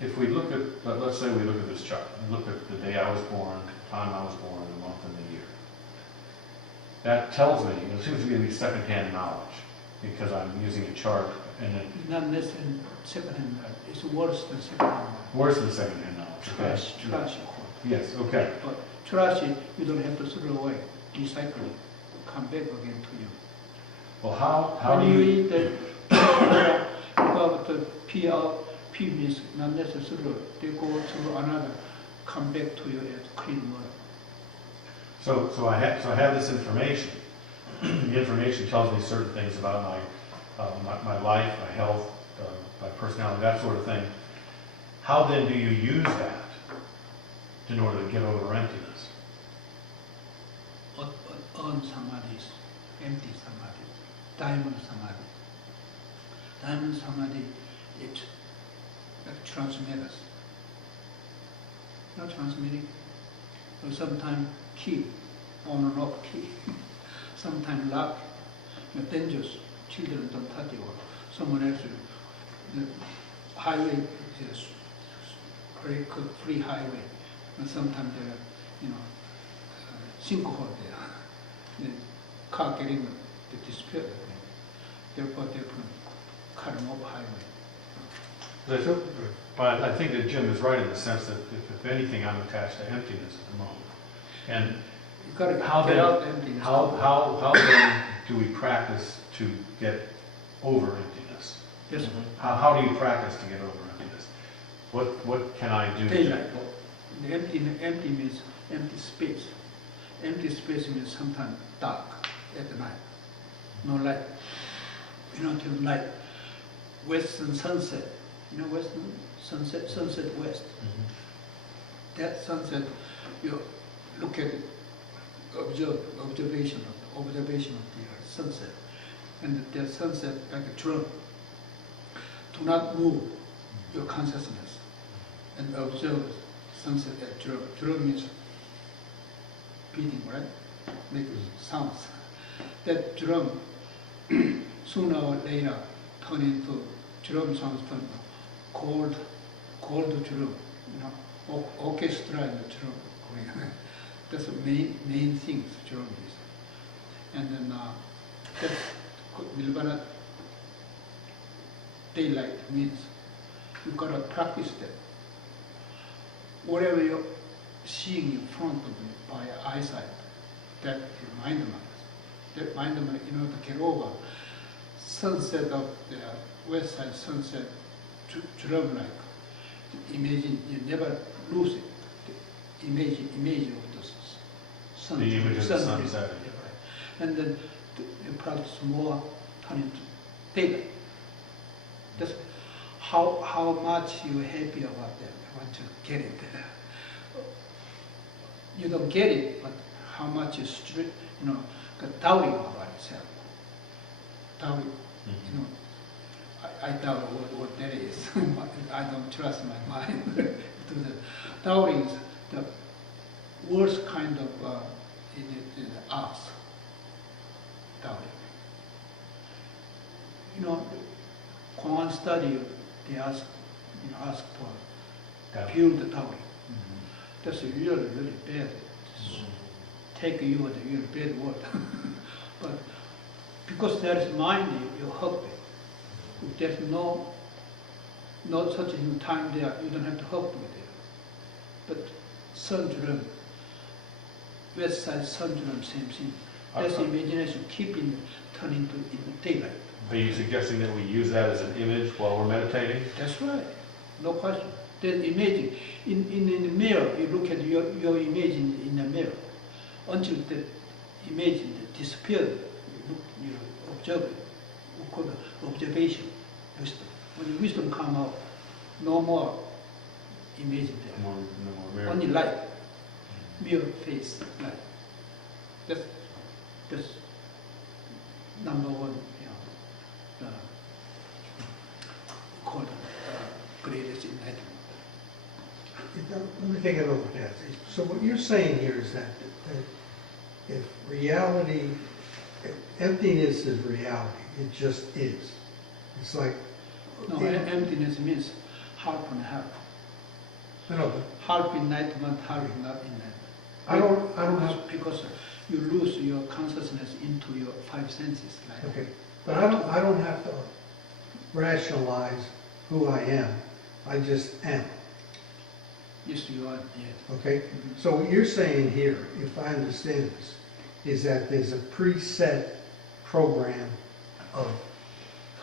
if we look at, let's say we look at this chart, and look at the day I was born, time I was born, the month and the year. That tells me, it seems to be secondhand knowledge, because I'm using a chart and it, It's not less than second-hand knowledge. It's worse than second-hand knowledge. worse than secondhand knowledge. Okay. Trash. Yes, okay. But trash, you don't have to throw away, recycle it, come back again to you. Well, how When do you you, eat the about the P means not necessarily, they go to another, come back to you as clean water. so I have this information. The information tells me certain things about my life, my health, my personality, that sort of thing. How then do you use that in order to get over emptiness? Earn samadhis, empty samadhi, diamond samadhi. Diamond samadhi, it like transmitters. Not transmitting, or sometimes key, on and off key. Sometimes lock, dangerous, children don't touch it, or someone else, the highway is very good, free highway, and sometimes there are, sinkhole there, the car getting the dispute, therefore they can cut them off highway. But I think that Jim is right in the sense that if anything, I'm attached to emptiness at the moment. And You gotta how get then, out the emptiness. how then do we practice to get over emptiness? Yes, How do you practice to get over emptiness? What can I do? daylight. The empty means empty space. Empty space means sometimes dark at the night. No light. Till night. Western sunset. Western sunset, sunset west. That sunset, you look at it, observation of the sunset. And that sunset like a drum. Do not move your consciousness and observe sunset at drum. Drum means beating, right? Making sounds. That drum sooner or later turn into drum sounds turn cold drum, orchestra in the drum. That's the main thing drum is. And then that's nirvana daylight means you've got to practice that. Whatever you're seeing in front of you by your eyesight, that is mindfulness. That mindfulness, to get over sunset of the west side sunset, drum-like. Imagine you never lose it. The image of the sun. The image of the sunset. Yeah, right. And then you practice more, turn into daylight. That's how much you're happy about that. I want to get it. You don't get it, but how much you got doubting about yourself. Doubting, I doubt what that is. I don't trust my mind to that. Doubting is the worst kind of in the arts. Doubting. Koan study, they ask for pure the doubting. That's really, really bad. Take you with a really bad word. But because there is mind, you hook it. If there's no such a time there, you don't have to hook with it. But sun drum, west side sun drum, same thing. That's imagination keeping turning to in the daylight. Are you suggesting that we use that as an image while we're meditating? That's right, no question. Then imagine, in the mirror, you look at your image in the mirror. Until the image disappeared, you observe it. We call it observation, wisdom. When the wisdom come out, no more image there. No more mirror. Only light, mirror face light. That's number one, called greatest enlightenment. Let me take it over, Kathy. So what you're saying here is that if reality, if emptiness is reality, it just is. It's like. No, emptiness means half and half. I know, but Half enlightenment, half not enlightenment. I don't have, Because you lose your consciousness into your five senses. Like okay, but I don't have to rationalize who I am. I just am, yes, you are. Yes. okay? So what you're saying here, if I understand this, is that there's a preset program of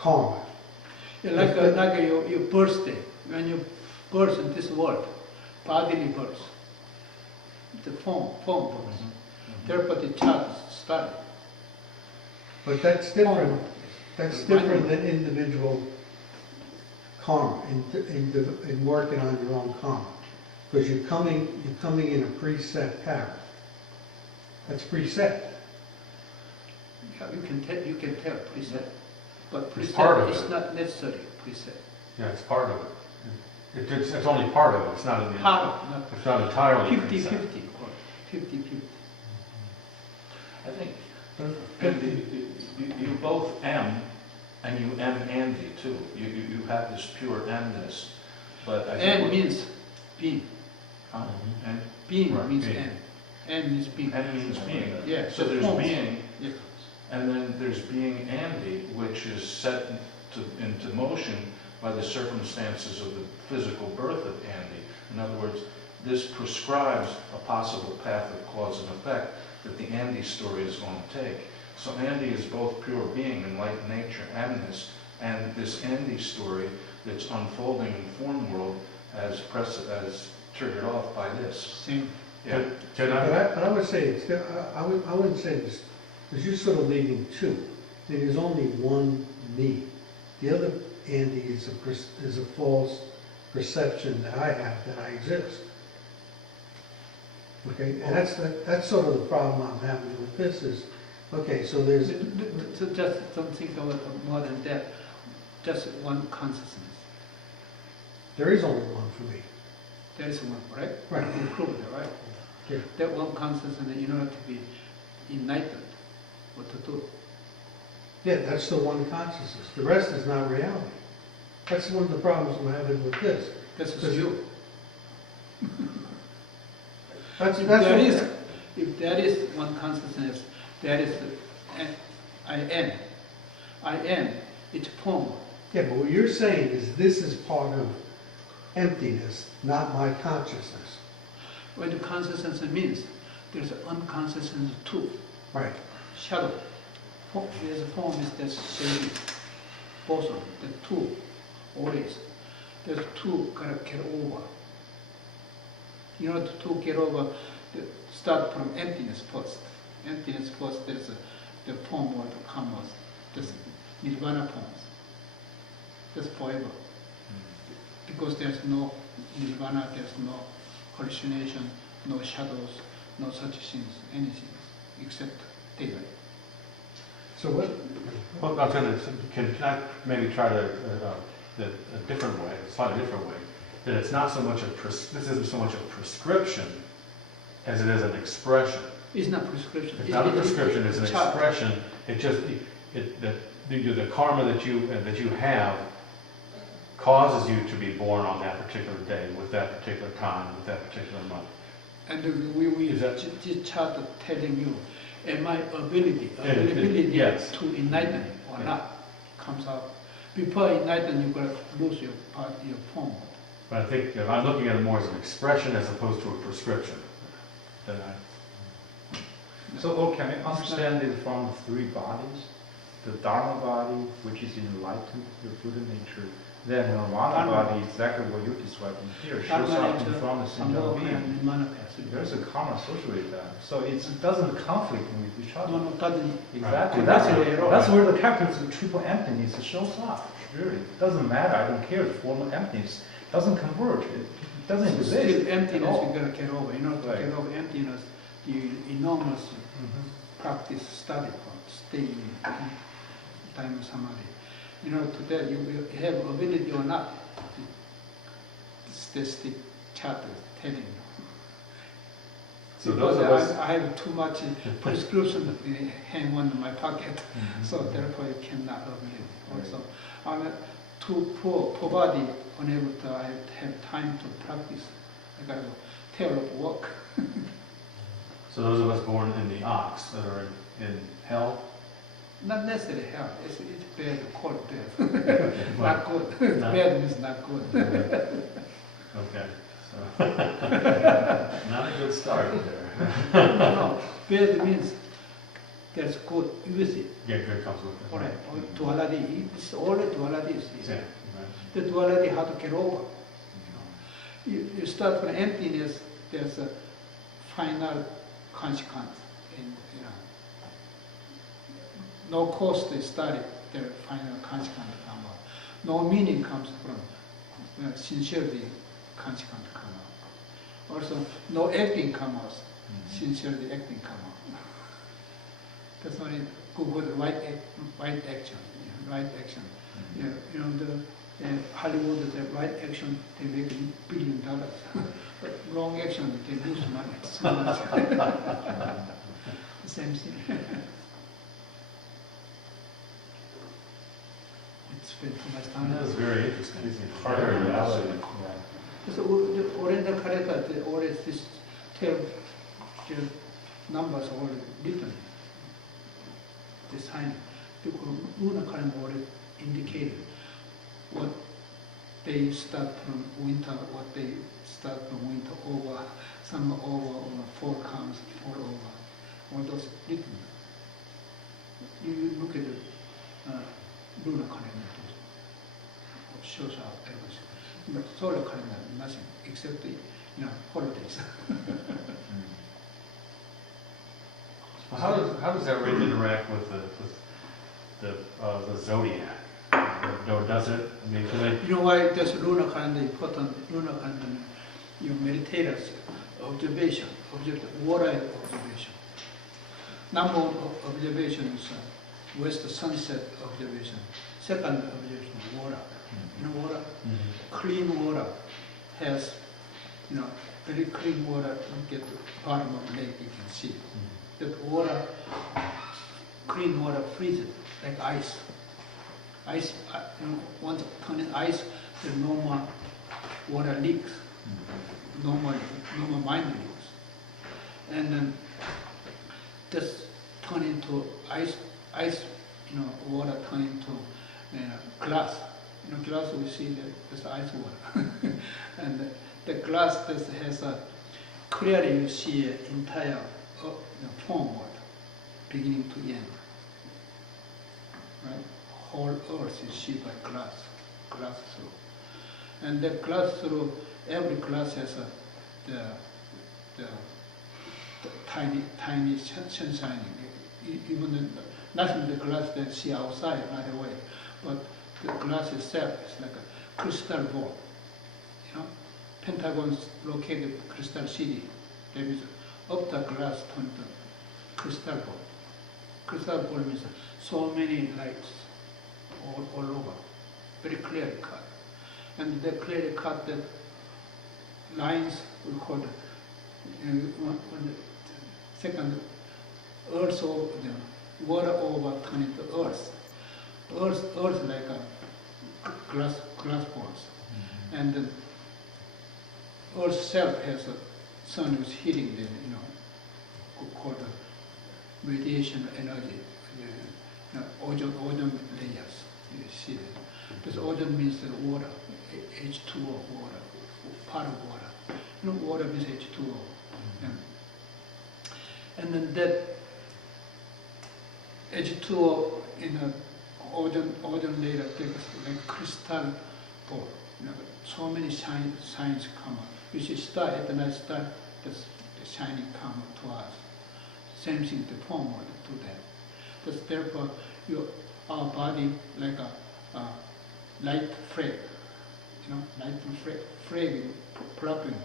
karma. Yeah, like your birthday, when you birth in this world, bodily birth, the form birth. Therefore, the child started. But that's different, that's different than individual karma, in working on your own karma. Because you're coming in a preset pattern. That's preset. Yeah, you can tell preset, but It's preset part of is it. not necessary preset. Yeah, it's part of it. It's only part of it, it's not in the, Part of, not it's not entirely. 50-50, preset. or 50-50. I think you both am, and you am Andy too. You have this pure amness, but I think And what- means being. and Being Right, means being. and. And means being. and means being. Yeah. So there's forms. being, Yeah. and then there's being Andy, which is set into motion by the circumstances of the physical birth of Andy. In other words, this prescribes a possible path of cause and effect that the Andy story is going to take. So Andy is both pure being, enlightened nature, amness, and this Andy story that's unfolding in form world as triggered off by this. Same. Yeah. Can But I would say, I wouldn't say this, because you're sort of leaving two. There's only one me. The other Andy is a false perception that I have that I exist. Okay, and that's sort of the problem I'm having with this is, okay, so there's, So just don't think of it more than that. Just one consciousness. there is only one for me. There is one, right? Right. You proved it, right? Yeah. That one consciousness, in order to be enlightened, what to do? Yeah, that's the one consciousness. The rest is not reality. That's one of the problems I'm having with this. That's Does you. That's If what- there is one consciousness, there is I am. I am. It's form. Yeah, but what you're saying is this is part of emptiness, not my consciousness. What the consciousness means, there's an unconsciousness too. Right. Shadow. There's a form is that same boson, the two always. There's two gotta get over. In order to get over, start from emptiness first. Emptiness first, there's the form what comes, this nirvana forms. That's forever. Because there's no nirvana, there's no hallucination, no shadows, no such things, anything except daylight. So what? Well, I was going to, can I maybe try to, a different way, a slightly different way, that it's not so much this isn't so much a prescription as it is an expression. It's not prescription. It's not a prescription, it's an chart. expression. It just, the karma that you have causes you to be born on that particular day, with that particular time, with that particular month. And we Is that- this chart telling you, am I availability yes. to enlighten or Yeah. not, comes out. Before enlighten, you gotta lose your form. But I think I'm looking at it more as an expression as opposed to a prescription. Then So, can we understand it from three bodies? The Dharma body, which is enlightened, the Buddha nature. Then Nirvana body, exactly what you described in here, shows up in front of the single being. There's a karma associated with that. So it doesn't conflict with each other. No, doesn't. Exactly. That's where the character of triple emptiness shows up. Really, it doesn't matter. I don't care. The form of emptiness doesn't converge. It doesn't exist. Still emptiness at all. you're gonna get over. In order to get over emptiness, you enormous practice, study, stay in time samadhi. In order to that, you will have ability or not. That's the chapter telling you. So Because those of us, I have too much prescription hang on my pocket, so therefore you cannot ability. Also, I'm too poor body, unable to I have time to practice. I got to tail of work. so those of us born in the ox that are in hell, Not necessarily hell. It's bad, cold bad. Not good. Bad means not good. okay, so not a good start there. No, bad means there's good with it. Yeah, good comes with it. All right, duality. It's all the duality is Yeah, there. right. The duality how to get over. You start from emptiness. There's a final consequence. No cost they study, their final consequence come out. No meaning comes from sincerity consequence come out. Also, no acting come out, sincerity acting come out. That's only Google the right action, right action. The Hollywood, the right action, they make $1 billion. But wrong action, they lose money. So much. The same thing. Spend too much time. That was very interesting. Harder reality. So the Oriental character, they always this tell the numbers all written. The sign, because lunar calendar already indicated what they start from winter, what they start from winter over, summer over, fall comes, fall over, all those written. You look at the lunar calendar. Shows out everything. But solar calendar, nothing except the holidays. How does that really interact with the zodiac? Or does it? I mean, You know why there's lunar calendar important? Lunar calendar, you meditators observation, water observation. Number one observation is west sunset observation. Second observation, water. Water, clean water has, very clean water. You get the bottom of the lake, you can see. That water, clean water freezes like ice. Ice, once turn in ice, the normal water leaks. Normal mind leaks. And then this turn into ice, water turn into glass. Glass we see that there's ice water. And the glass that has a, clearly you see entire form water, beginning to end. Right? Whole earth is seen by glass through. And the glass through, every glass has the tiny sunshine. Even nothing the glass that see outside right away. But the glass itself is like a crystal ball. Pentagon's located crystal city. There is up the glass turned to crystal ball. Crystal ball means so many lights all over, very clearly cut. And they clearly cut the lines we call when the second earth over, water over turn into earth. Earth like a glass balls, and the earth self has a sun is hitting the called the radiation energy, ozone layers. You see that. This ozone means the water, H2O water, part of water. Water means H2O, and then that H2O in a ozone layer takes like crystal ball. So many signs come up. You see star at the night star, the shining come to us. Same thing, the form will do that. But therefore, our body like a light frag, light frag, plugging,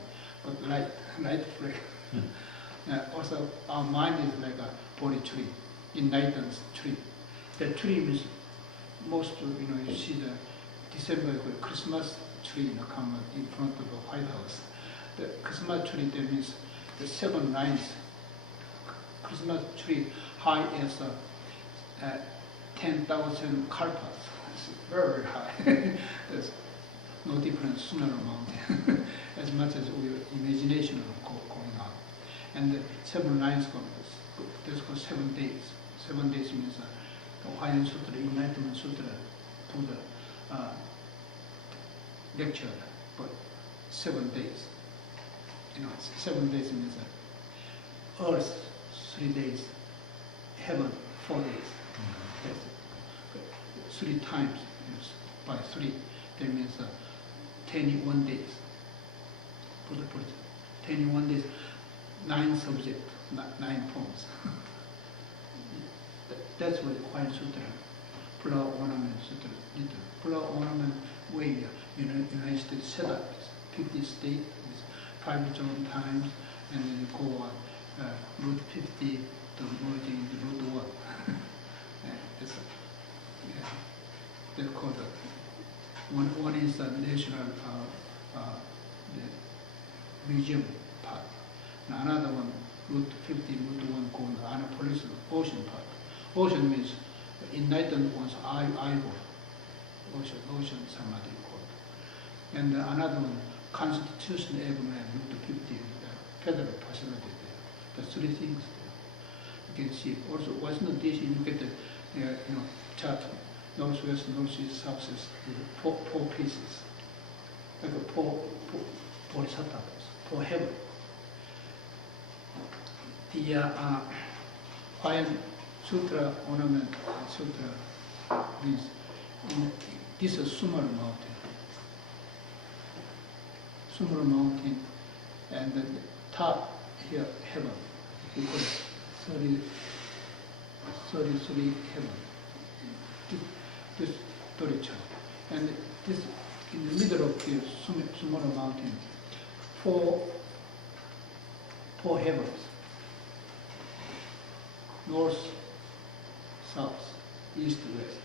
but light frag. Also, our mind is like a Bodhi tree, enlightened tree. The tree means most, you see the December Christmas tree come in front of the White House. The Christmas tree, that means the 7 lines. Christmas tree high as 10,000 carpas. It's very, very high. There's no difference sooner or mountain, as much as our imagination going on. And the 7 lines, that's called 7 days. 7 days means the Hawaiian Sutra, Enlightenment Sutra, to the lecture, but 7 days. 7 days means earth 3 days, heaven 4 days. That's 3 times by 3. That means 21 days. Put it. 21 days, 9 subjects, 9 forms. That's what Hawaiian Sutra, Flower Ornament Sutra, Flower Ornament way, United States set up 50 states, 5 zone times, and then you go on Route 50 to merging the Route 1. They're called one is the national the museum part. And another one, Route 50, Route 1 called Annapolis Ocean Park. Ocean means enlightened one's eyeball. Ocean Samadhi called. And another one, Constitution Avenue, Route 50, the federal facility there. The 3 things there. You can see. Also, Washington DC, you get the chart, northwest, northeast, southeast, 4 pieces. Like a 4 bodhisattvas, 4 heaven. The Hawaiian Sutra, Ornament Sutra means this is Sumer Mountain. Sumer Mountain, and the top here, heaven. We call it 33 heaven. This 30. And this, in the middle of the Sumer Mountain, 4 heavens. North, south, east, west,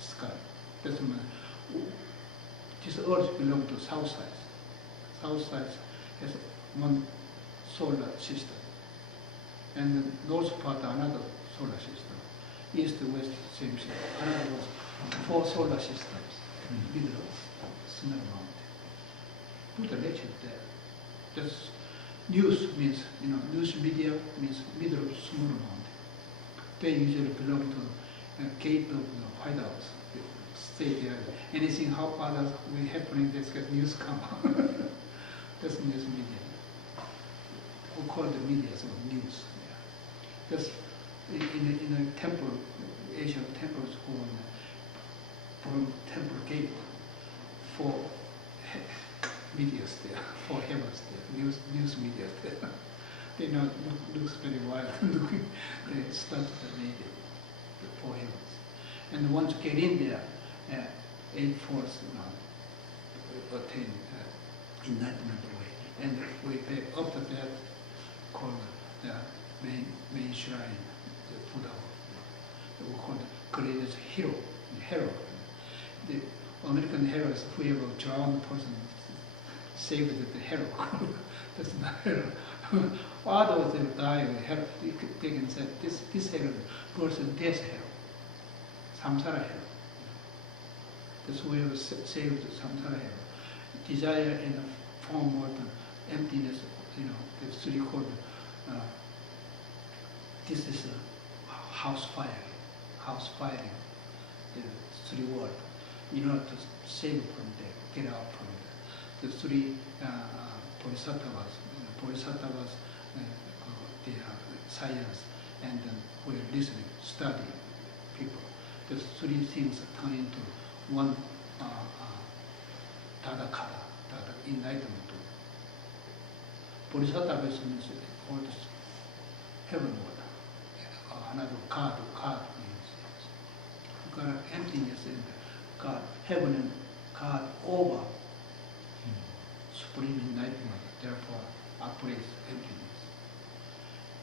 sky. That's this earth belongs to south side. South side has one solar system. And the north part, another solar system. East, west, same thing. Another was 4 solar systems, middle of Sumer Mountain. Put a lecture there. That's news means, news media means middle of Sumer Mountain. They usually belong to the gate of the White House. They stay there. Anything how far we happening, there's got news come out. That's news media. We call the media so news. Yeah. That's in a temple, Asian temples from temple gate, 4 medias there, 4 heavens there, news media there. They not looks very wild looking. They start the media, the 4 heavens. And once you get in there, 8 force attain enlightenment way. And we back after that called the main shrine, the Buddha. We call the greatest hero, the hero. The American hero is whoever drowned person saved the hero. That's not hero. Others will die with hero. They can say this hero, person death hero, samsara hero. That's whoever saved the samsara hero. Desire in the form of emptiness, the 3 called. This is a house firing, the 3 words. In order to save from there, get out from there. The 3 bodhisattvas, they have science, and then we're listening, studying people. These three things turn into one Tadakata, enlightenment. Bodhisattva means all this heavenward. Another God means you got emptiness in God, heaven and God over supreme enlightenment, therefore operates emptiness.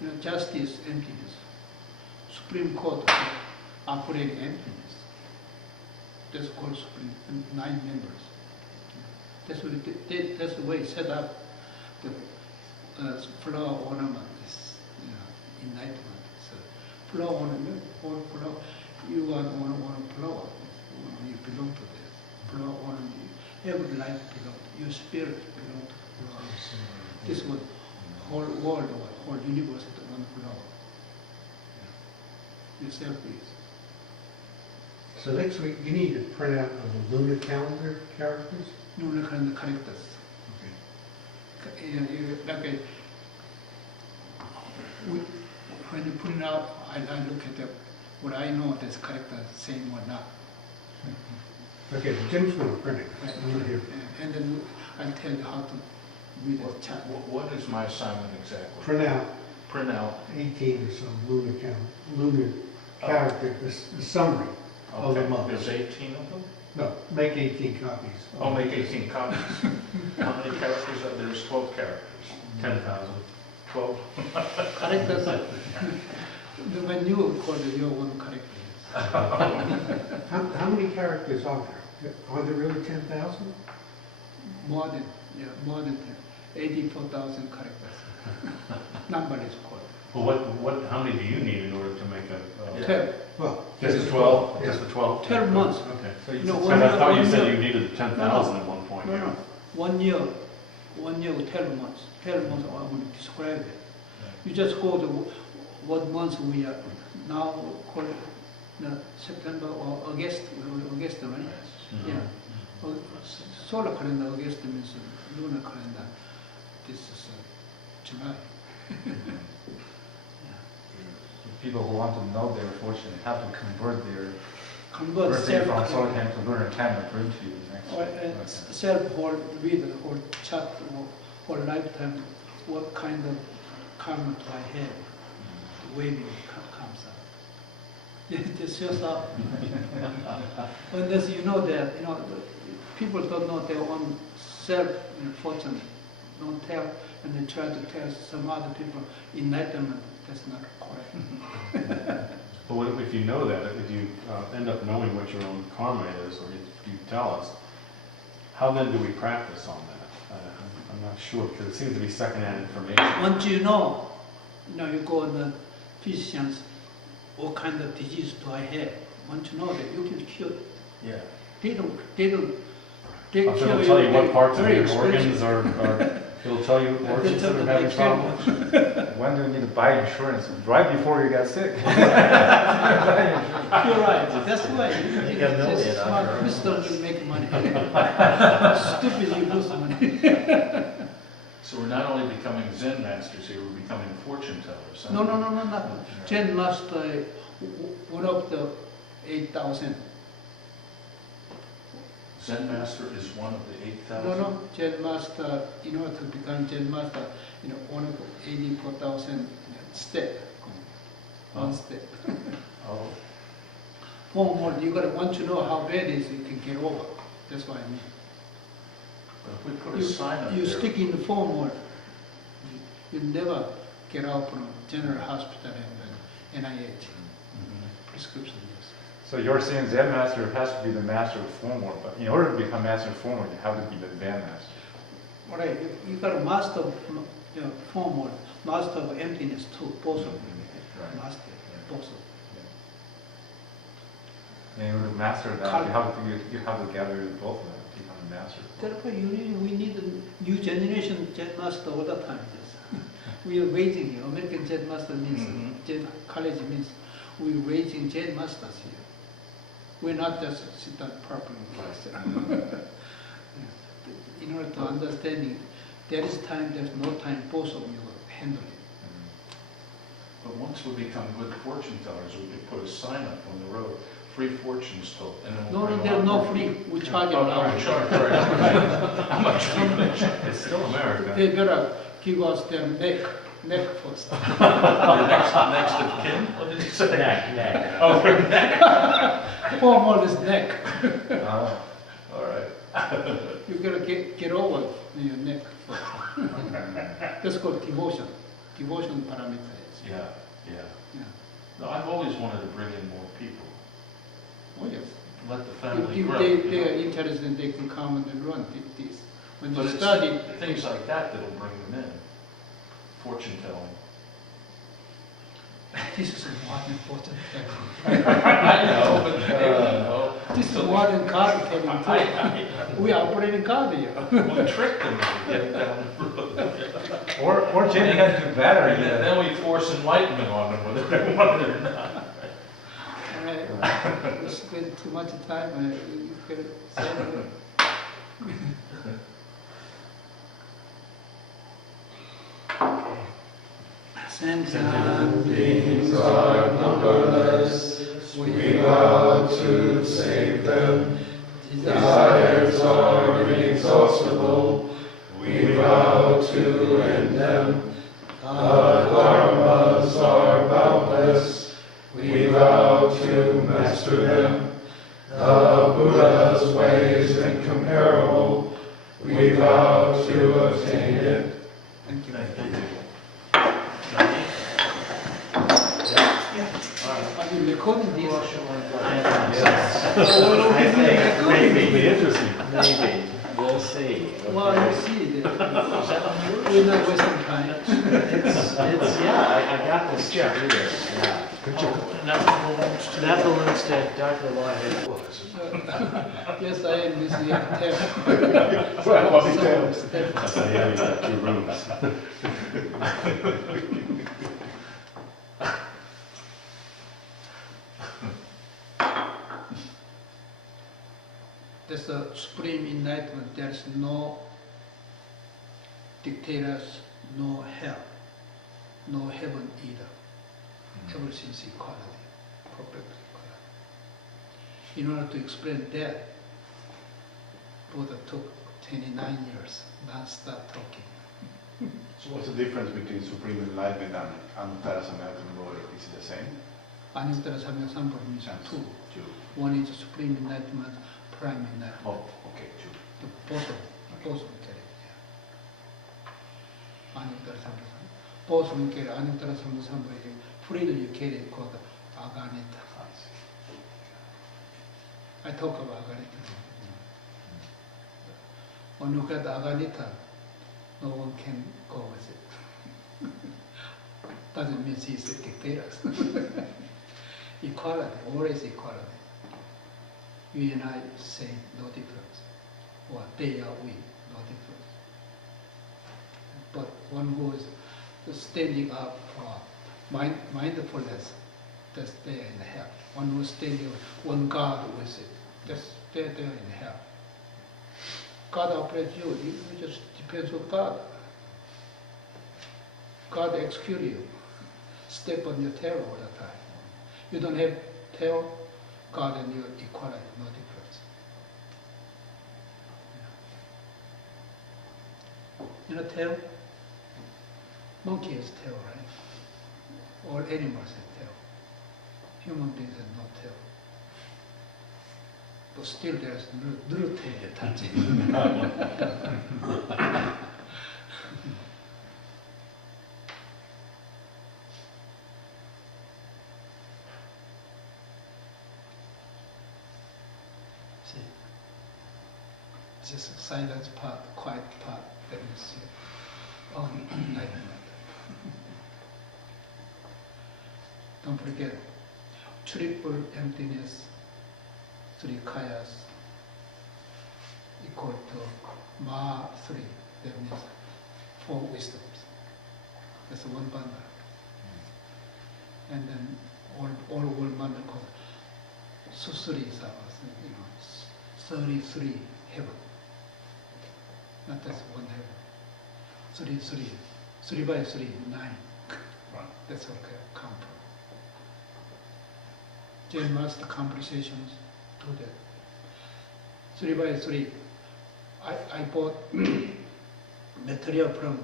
You know, justice, emptiness. Supreme Court operating emptiness. That's called Supreme, 9 members. That's the way it set up the flower ornament is enlightenment. So flower ornament, or flower, you are one flower. You belong to this. Flower ornament, every life belongs to your spirit belongs to the flower. This was whole world or whole universe is one flower. Yourself is. So next week, you need to print out the lunar calendar characters? Lunar calendar characters. Like when you put it out, I look at what I know this character same or not. Okay, Jim's going to print it. Right. I'm here. And then I'll tell you how to read the chart. What is my assignment exactly? Print out Print out, 18 or so lunar character, the summary of the okay, month. there's 18 of them? No, make 18 copies. Oh, make 18 copies. How many characters are there? There's 12 characters. 10,000. 12? Characters, when you call it your own character. How many characters are there? Are there really 10,000? More than 10, 84,000 characters. Number is called. Well, how many do you need in order to make a? 12. Well, Just the 12? Just the 12? 12 months. Okay. So you No, said- one I year- thought you one said year- you needed 10,000 at one point. No, yeah. no. 1 year, 12 months. 12 months, I want to describe it. You just go to what month we are now, call it September or August, August, right? Yeah. Solar calendar, August means lunar calendar. This is July. People who want to know their fortune have to convert their Convert birthday from self, solar time to lunar time and bring to you next or week. self whole read the whole chart or lifetime. What kind of karma do I have? The waving comes up. It shows up. Unless you know that, people don't know their own self fortune, don't tell, and they try to tell some other people enlightenment. That's not correct. But what if you know that, if you end up knowing what your own karma is, or you tell us, how then do we practice on that? I'm not sure, because it seems to be secondhand information. Once you know, you go to the physicians, what kind of disease do I have? Once you know that, you can cure it. Yeah. They So cure it'll tell you what parts of very your expensive. organs are, it'll tell you organs that are having problems. When do you need to buy insurance? Right before you get sick. You're right, that's why. You got million Just on smart your own. wisdom to make money. Stupid, you lose money. So we're not only becoming Zen masters here, we're becoming fortune tellers. huh? No, nothing. Zen master, one of the 8,000. Zen master is one of the 8,000? No, Zen master, in order to become Zen master, one of the 84,000 step, one step. Oh, One more, once you know how bad it is, you can get over. That's what I mean. but if we put a sign up You there. stick in the form mode, you never get out from General Hospital and NIH Mhm. prescription. So you're saying Zen master has to be the master of form work, but in order to become master of form work, you have to be the Zen master. All right, you got a master of form mode, master of emptiness too, both of them. Right. Master, both of them. And in order to master that, you have to gather both of them to become a master. Therefore, we need a new generation Zen master all the time. Yes. We are raising here. American Zen master means, Zen college means we're raising Zen masters here. We're not just sit down properly in class. In order to understanding, there is time, there's no time, both of you handle it. But once we become good fortune tellers, we could put a sign up on the road, free fortunes told, and then we'll No, bring a there's lot no more free, people. we charge Oh, an no, hour. we charge, right. How much we charge? It's still America. They better give us their neck first. Next of kin? What did he say? Neck. Oh, their neck. Formal is neck. All right. You gotta get over your neck first. That's called devotion. Devotion parameters. Yeah, yeah. Yeah. No, I've always wanted to bring in more people. Oh yes. Let the If, family if grow. they, you they know. are interested, they can come and run this. When But you it's study, things like that that'll bring them in. Fortune telling. this is modern fortune I know, but they don't know. This is modern card telling too. We are operating card here. We tricked them into getting down the road. Or Jim can do better. And then we force enlightenment on them whether they want it or not. We spend too much time. You can say Beings are numberless, we vow to save them. Desires are inexhaustible, we vow to end them. Dharmas are boundless, we vow to master them. The Buddha's way is incomparable, we vow to attain it. Thank you. Are you recording this? I think It'd be maybe, interesting. maybe, we'll see. Well, you see, we're not wasting time. It's, yeah, I got this to do this, yeah. That belongs to Dr. Whitehead. Yes, I am busy at Well, what he Tell. tells. I say, yeah, you got 2 rooms. There's a supreme enlightenment. There's no dictators, no hell, no heaven either. Everything's equality, perfect equality. In order to explain that, Buddha took 29 years, non-stop talking. So what's the difference between Supreme Enlightenment and Anuttara Samyata Nibbodha? Is it the same? Anuttara Samyaka Sambhava means two. One is supreme enlightenment, prime enlightenment. Oh, okay, two. The both will carry. Anuttara Samyaka. Both will carry. Anuttara Samyaka Sambhava. Freedom you carry called Aganita. I talk about Aganita. When you get Aganita, no one can go with it. Doesn't mean he's a dictator. Equality, always equality. You and I say no difference. Or they are we, no difference. But one who is standing up for mindfulness, that's there in hell. One who is standing one God with it, that's there in hell. God operates you, it just depends on God. God executes you, step on your tail all the time. You don't have tail, God and you equality, no difference. You know tail? Monkey has tail, right? All animals have tail. Human beings have no tail. But still there's little tail attaching. See, just silence part, quiet part, that you see. Oh, enlightenment. Don't forget, triple emptiness, 3 kayas, equal to Ma 3, that means 4 wisdoms. That's one bundle. And then all one bundle called Susuri Savas, 33 heaven. Not just one heaven. 3 by 3, 9. from. That's okay, come from. Zen master conversations, do that. 3 by 3. I bought material from,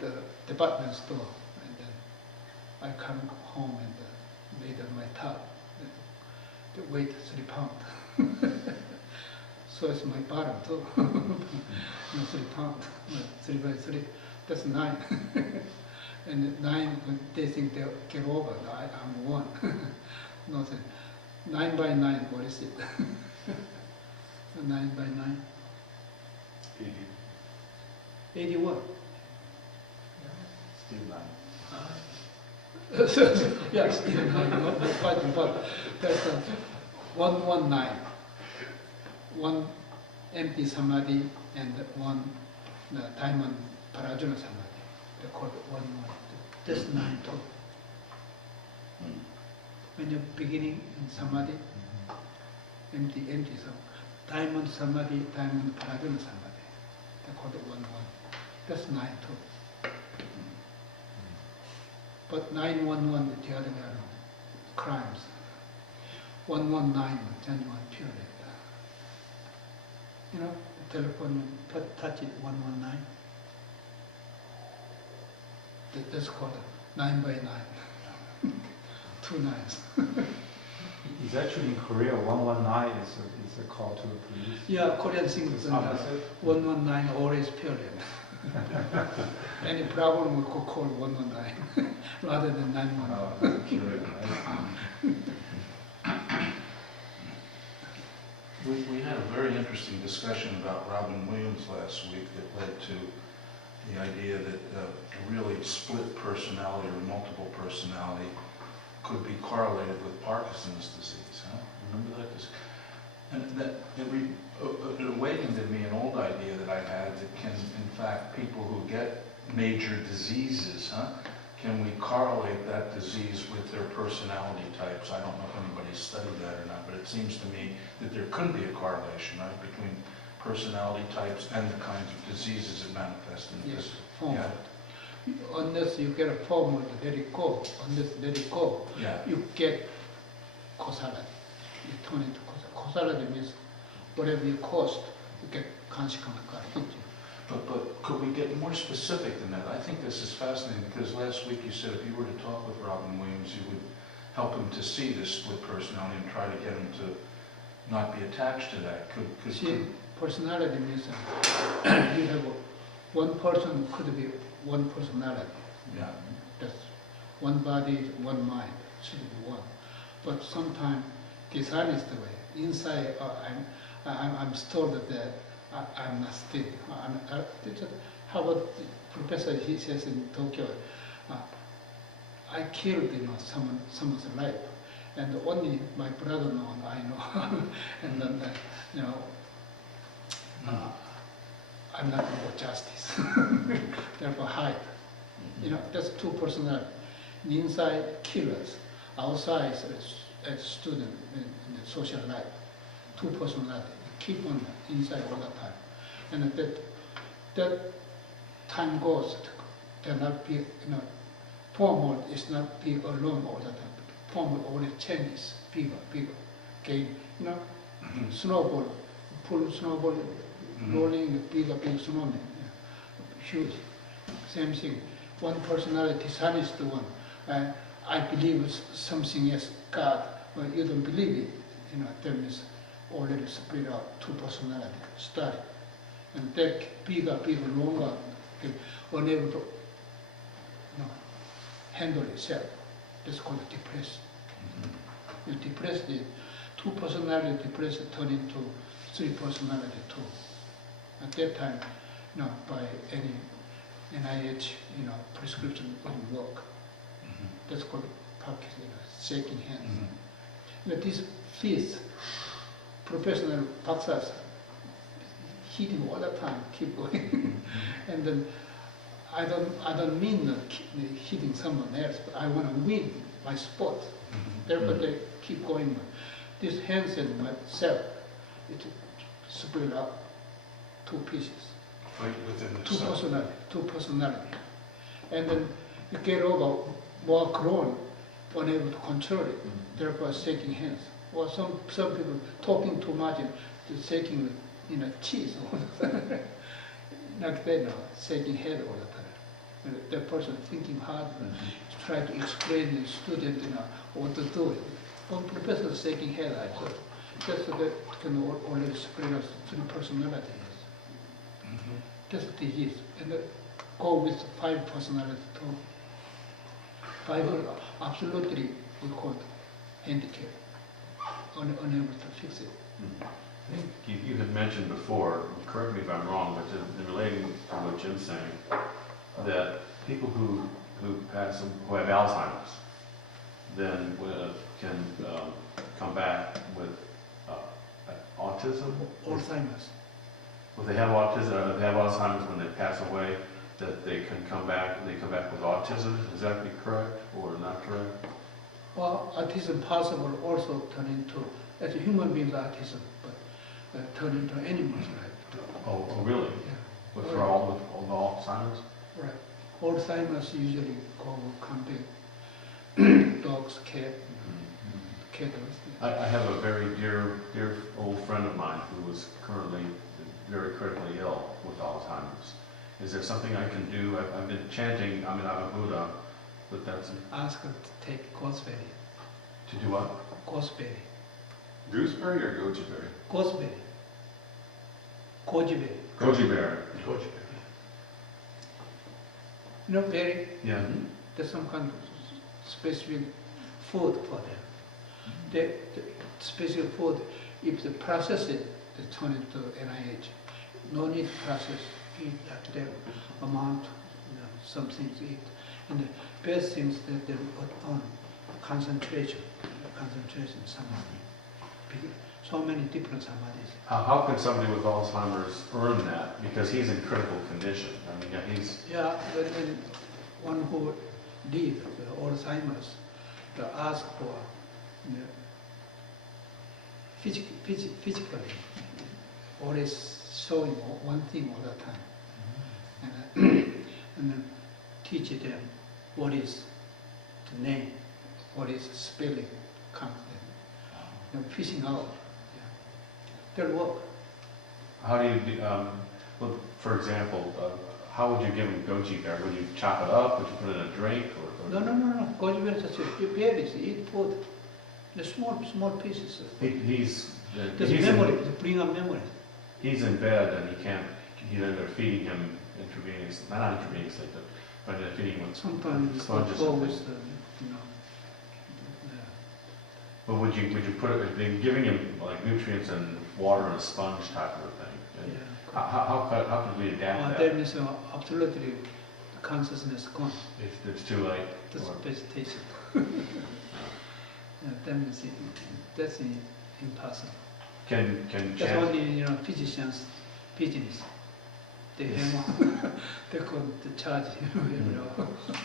the department store, and then I come home and made my tub. The weight 3 pounds. So it's my bottom too. 3 pounds, 3 by 3. That's 9. And 9, when they think they'll get over, I'm 1. Nothing. 9 by 9, what is it? 9 by 9? 80. 81. Still 9. Yeah, still 9, not fighting, but that's 119. 1 empty samadhi and 1 diamond parajuna samadhi. They call it 1 1. That's 9 too. When you're beginning in samadhi, empty samadhi. Diamond samadhi, diamond parajuna samadhi. They call it 1 1. That's 9 too. But 911, the other way around, crimes. 119, genuine pure. Telephone, touch it, 119. That's called 9 by 9. 2 nines. It's actually in Korea, 119 is a call to the police. Yeah, Korean singers, It's opposite. 119 always pure. Any problem we could call 119 rather than 911. We had a very interesting discussion about Robin Williams last week that led to the idea that really split personality or multiple personality could be correlated with Parkinson's disease. Huh? Remember that? And that it awakened in me an old idea that I had that can, in fact, people who get major diseases, can we correlate that disease with their personality types? I don't know if anybody's studied that or not, but it seems to me that there could be a correlation, right, between personality types and the kinds of diseases that manifest in the Yes, physical. form. Yeah. Unless you get a form of let it go, Yeah. you get causality. You turn into causality. Causality means whatever you caused, you get consequence God hit you. But could we get more specific than that? I think this is fascinating because last week you said if you were to talk with Robin Williams, you would help him to see this split personality and try to get him to not be attached to that. See, personality means you have one person could be one personality. Yeah. That's one body, one mind, should be one. But sometimes dishonest way, inside I'm told that I'm not still. How about Professor, he says in Tokyo, I killed someone's life, and only my brother know, and I know, and then I'm not going to justice. Therefore hide. That's two personalities. Inside killers, outside as student in the social life. Two personalities. Keep on inside all the time. And that time goes, cannot be, formal is not be alone all the time. Formal always changes, bigger. Gain, snowball, pull snowball, rolling, bigger snowman, huge. Same thing. One personality, dishonest one. I believe something as God, but you don't believe it. That means already split out two personalities, study. And that bigger, longer, unable to handle itself. That's called depressed. You depress the two personality depressed turn into 3 personality too. At that time, by any NIH, prescription wouldn't work. That's called Parkinson's, shaking hands. This fifth professional boxers hitting all the time, keep going. And then I don't mean hitting someone else, but I want to win my sport. Therefore they keep going. This hands and myself, it split up 2 pieces. Fight within the Two personality. and then you get over more grown, unable to control it, therefore shaking hands. Or some people talking too much and just shaking, cheese all the time. Like that now, shaking head all the time. And that person thinking hard, try to explain to the student, what to do. One professor shaking head, I thought. That can already spread us three personalities. That's the disease. And go with 5 personalities too. 5 are absolutely, we call it handicap, unable to fix it. I think you had mentioned before, correct me if I'm wrong, but in relating to what Jim's saying, that people who have Alzheimer's then can come back with autism. Alzheimer's. Well, they have autism. They have Alzheimer's when they pass away. That they can come back. They come back with autism. Is that be correct or not correct? Well, autism possible also turn into, as a human beings, autism, but turn into animals, right? Oh, really? Yeah. With all the Alzheimer's? Right. Alzheimer's usually come back. Dogs, cattle. I have a very dear old friend of mine who was currently very critically ill with Alzheimer's. Is there something I can do? I've been chanting, I'm a Buddha, but that's... Ask her to take gooseberry. To do what? Gooseberry. Gooseberry or goji berry? Gooseberry. Goji berry. Goji berry. Berry? Yeah. There's some kind of specific food for them. The special food, if they process it, they turn it to NIH. No need to process, eat at their amount, some things eat. And the best things that they put on concentration, samadhi. So many different samadhis. How can somebody with Alzheimer's earn that? Because he's in critical condition. I mean, he's... Yeah, when one who live with Alzheimer's, they ask for physically, always showing one thing all the time. And then teach them what is the name, what is spelling, comes then. Fishing out. Yeah. That work. How do you, well, for example, how would you give him goji berry? Would you chop it up? Would you put it in a drink? Or... No. Goji berry is just berries, eat food. The small pieces. He's memory, bring up memory. He's in bed and he can't, they're feeding him intravenously, not intravenously, but they're feeding him with sometimes sponges. Always, But would you put it, they're giving him like nutrients and water and a sponge type of a thing? And yeah. How could we adapt that? Then it's absolutely consciousness gone. If it's too late? That's vegetation. Yeah, that's impossible. Can That's chant? only physicians' business. They could charge.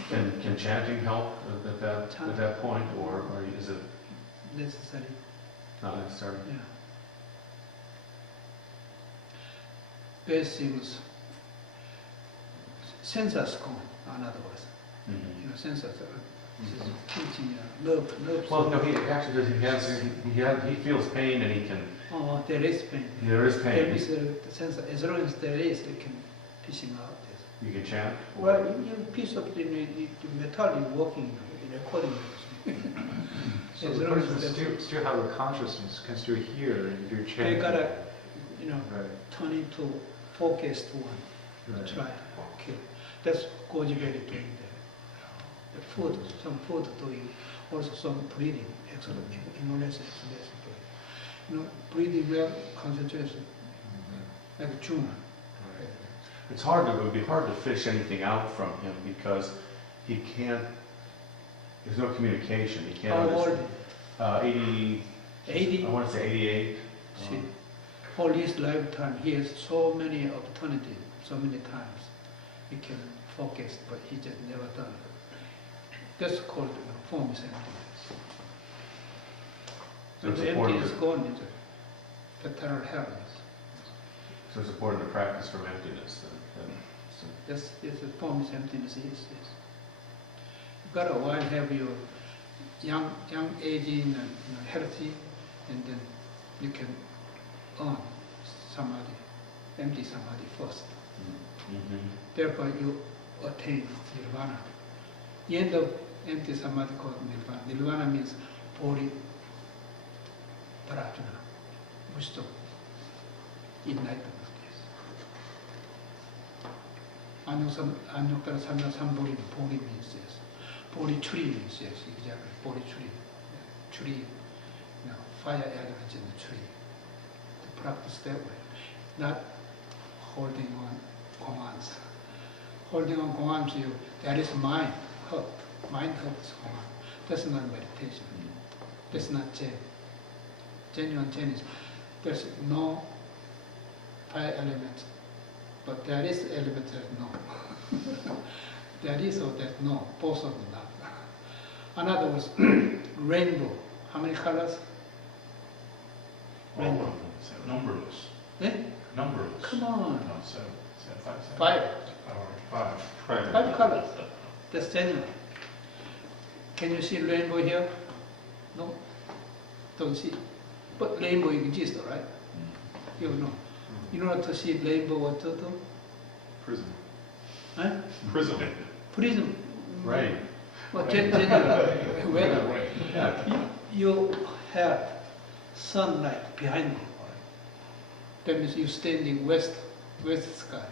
Can chanting help at that point, or is it necessary? not necessary? Yeah. Best things. Sensors gone. In other words, sensors. Teaching love. Well, no, he actually does. He feels pain and he can. Oh, there is pain. There is pain. There is the sensor. As long as there is, they can fishing out this. You can chant. Well, you piece of the metal is working accordingly. So the person still have a consciousness, can still hear if you chant. They gotta, right. turn into focused one. Right. Try. Okay. That's Goji berry doing there. The food, some food doing, also some breathing, excellent, Indonesian exercise. Breathing well, concentration, like a tumor. It would be hard to fish anything out from him because he can't, there's no communication. He can't. How old? 80. I want to say 88. See, all his lifetime, he has so many opportunities, so many times. He can focus, but he just never done it. That's called formless emptiness. So When it's the important emptiness to, gone, it's the total happiness. so it's important to practice from emptiness. Just yes, the form is emptiness. Yes, yes. You got a while have your young aging and healthy, and then you can earn samadhi, empty samadhi first. Therefore, you attain nirvana. The end of empty samadhi called nirvana. Nirvana means body prajna, wisdom, enlightenment. Anyuttara samya sambodhi, body means yes. Body tree means yes, exactly. Body tree. Yeah. Tree, fire elements in the tree. To practice that way. Not holding on commands. Holding on commands, that is mind hurt. Mind hurt is command. That's not meditation. That's not Zen. Genuine Zen is there's no fire element, but there is element that no. There is or there's no, both of them not. In other words, rainbow. How many colors? All of them, numberless. Eh? Numberless. Come on. No, five. Five. Five. Five colors. That's genuine. Can you see rainbow here? No? Don't see. But rainbow exists, right? You know. In order to see rainbow, what to do? Prism. Huh? Prism. Prism. Right. Well, generally, weather. Yeah. You have sunlight behind you. That means you're standing west sky.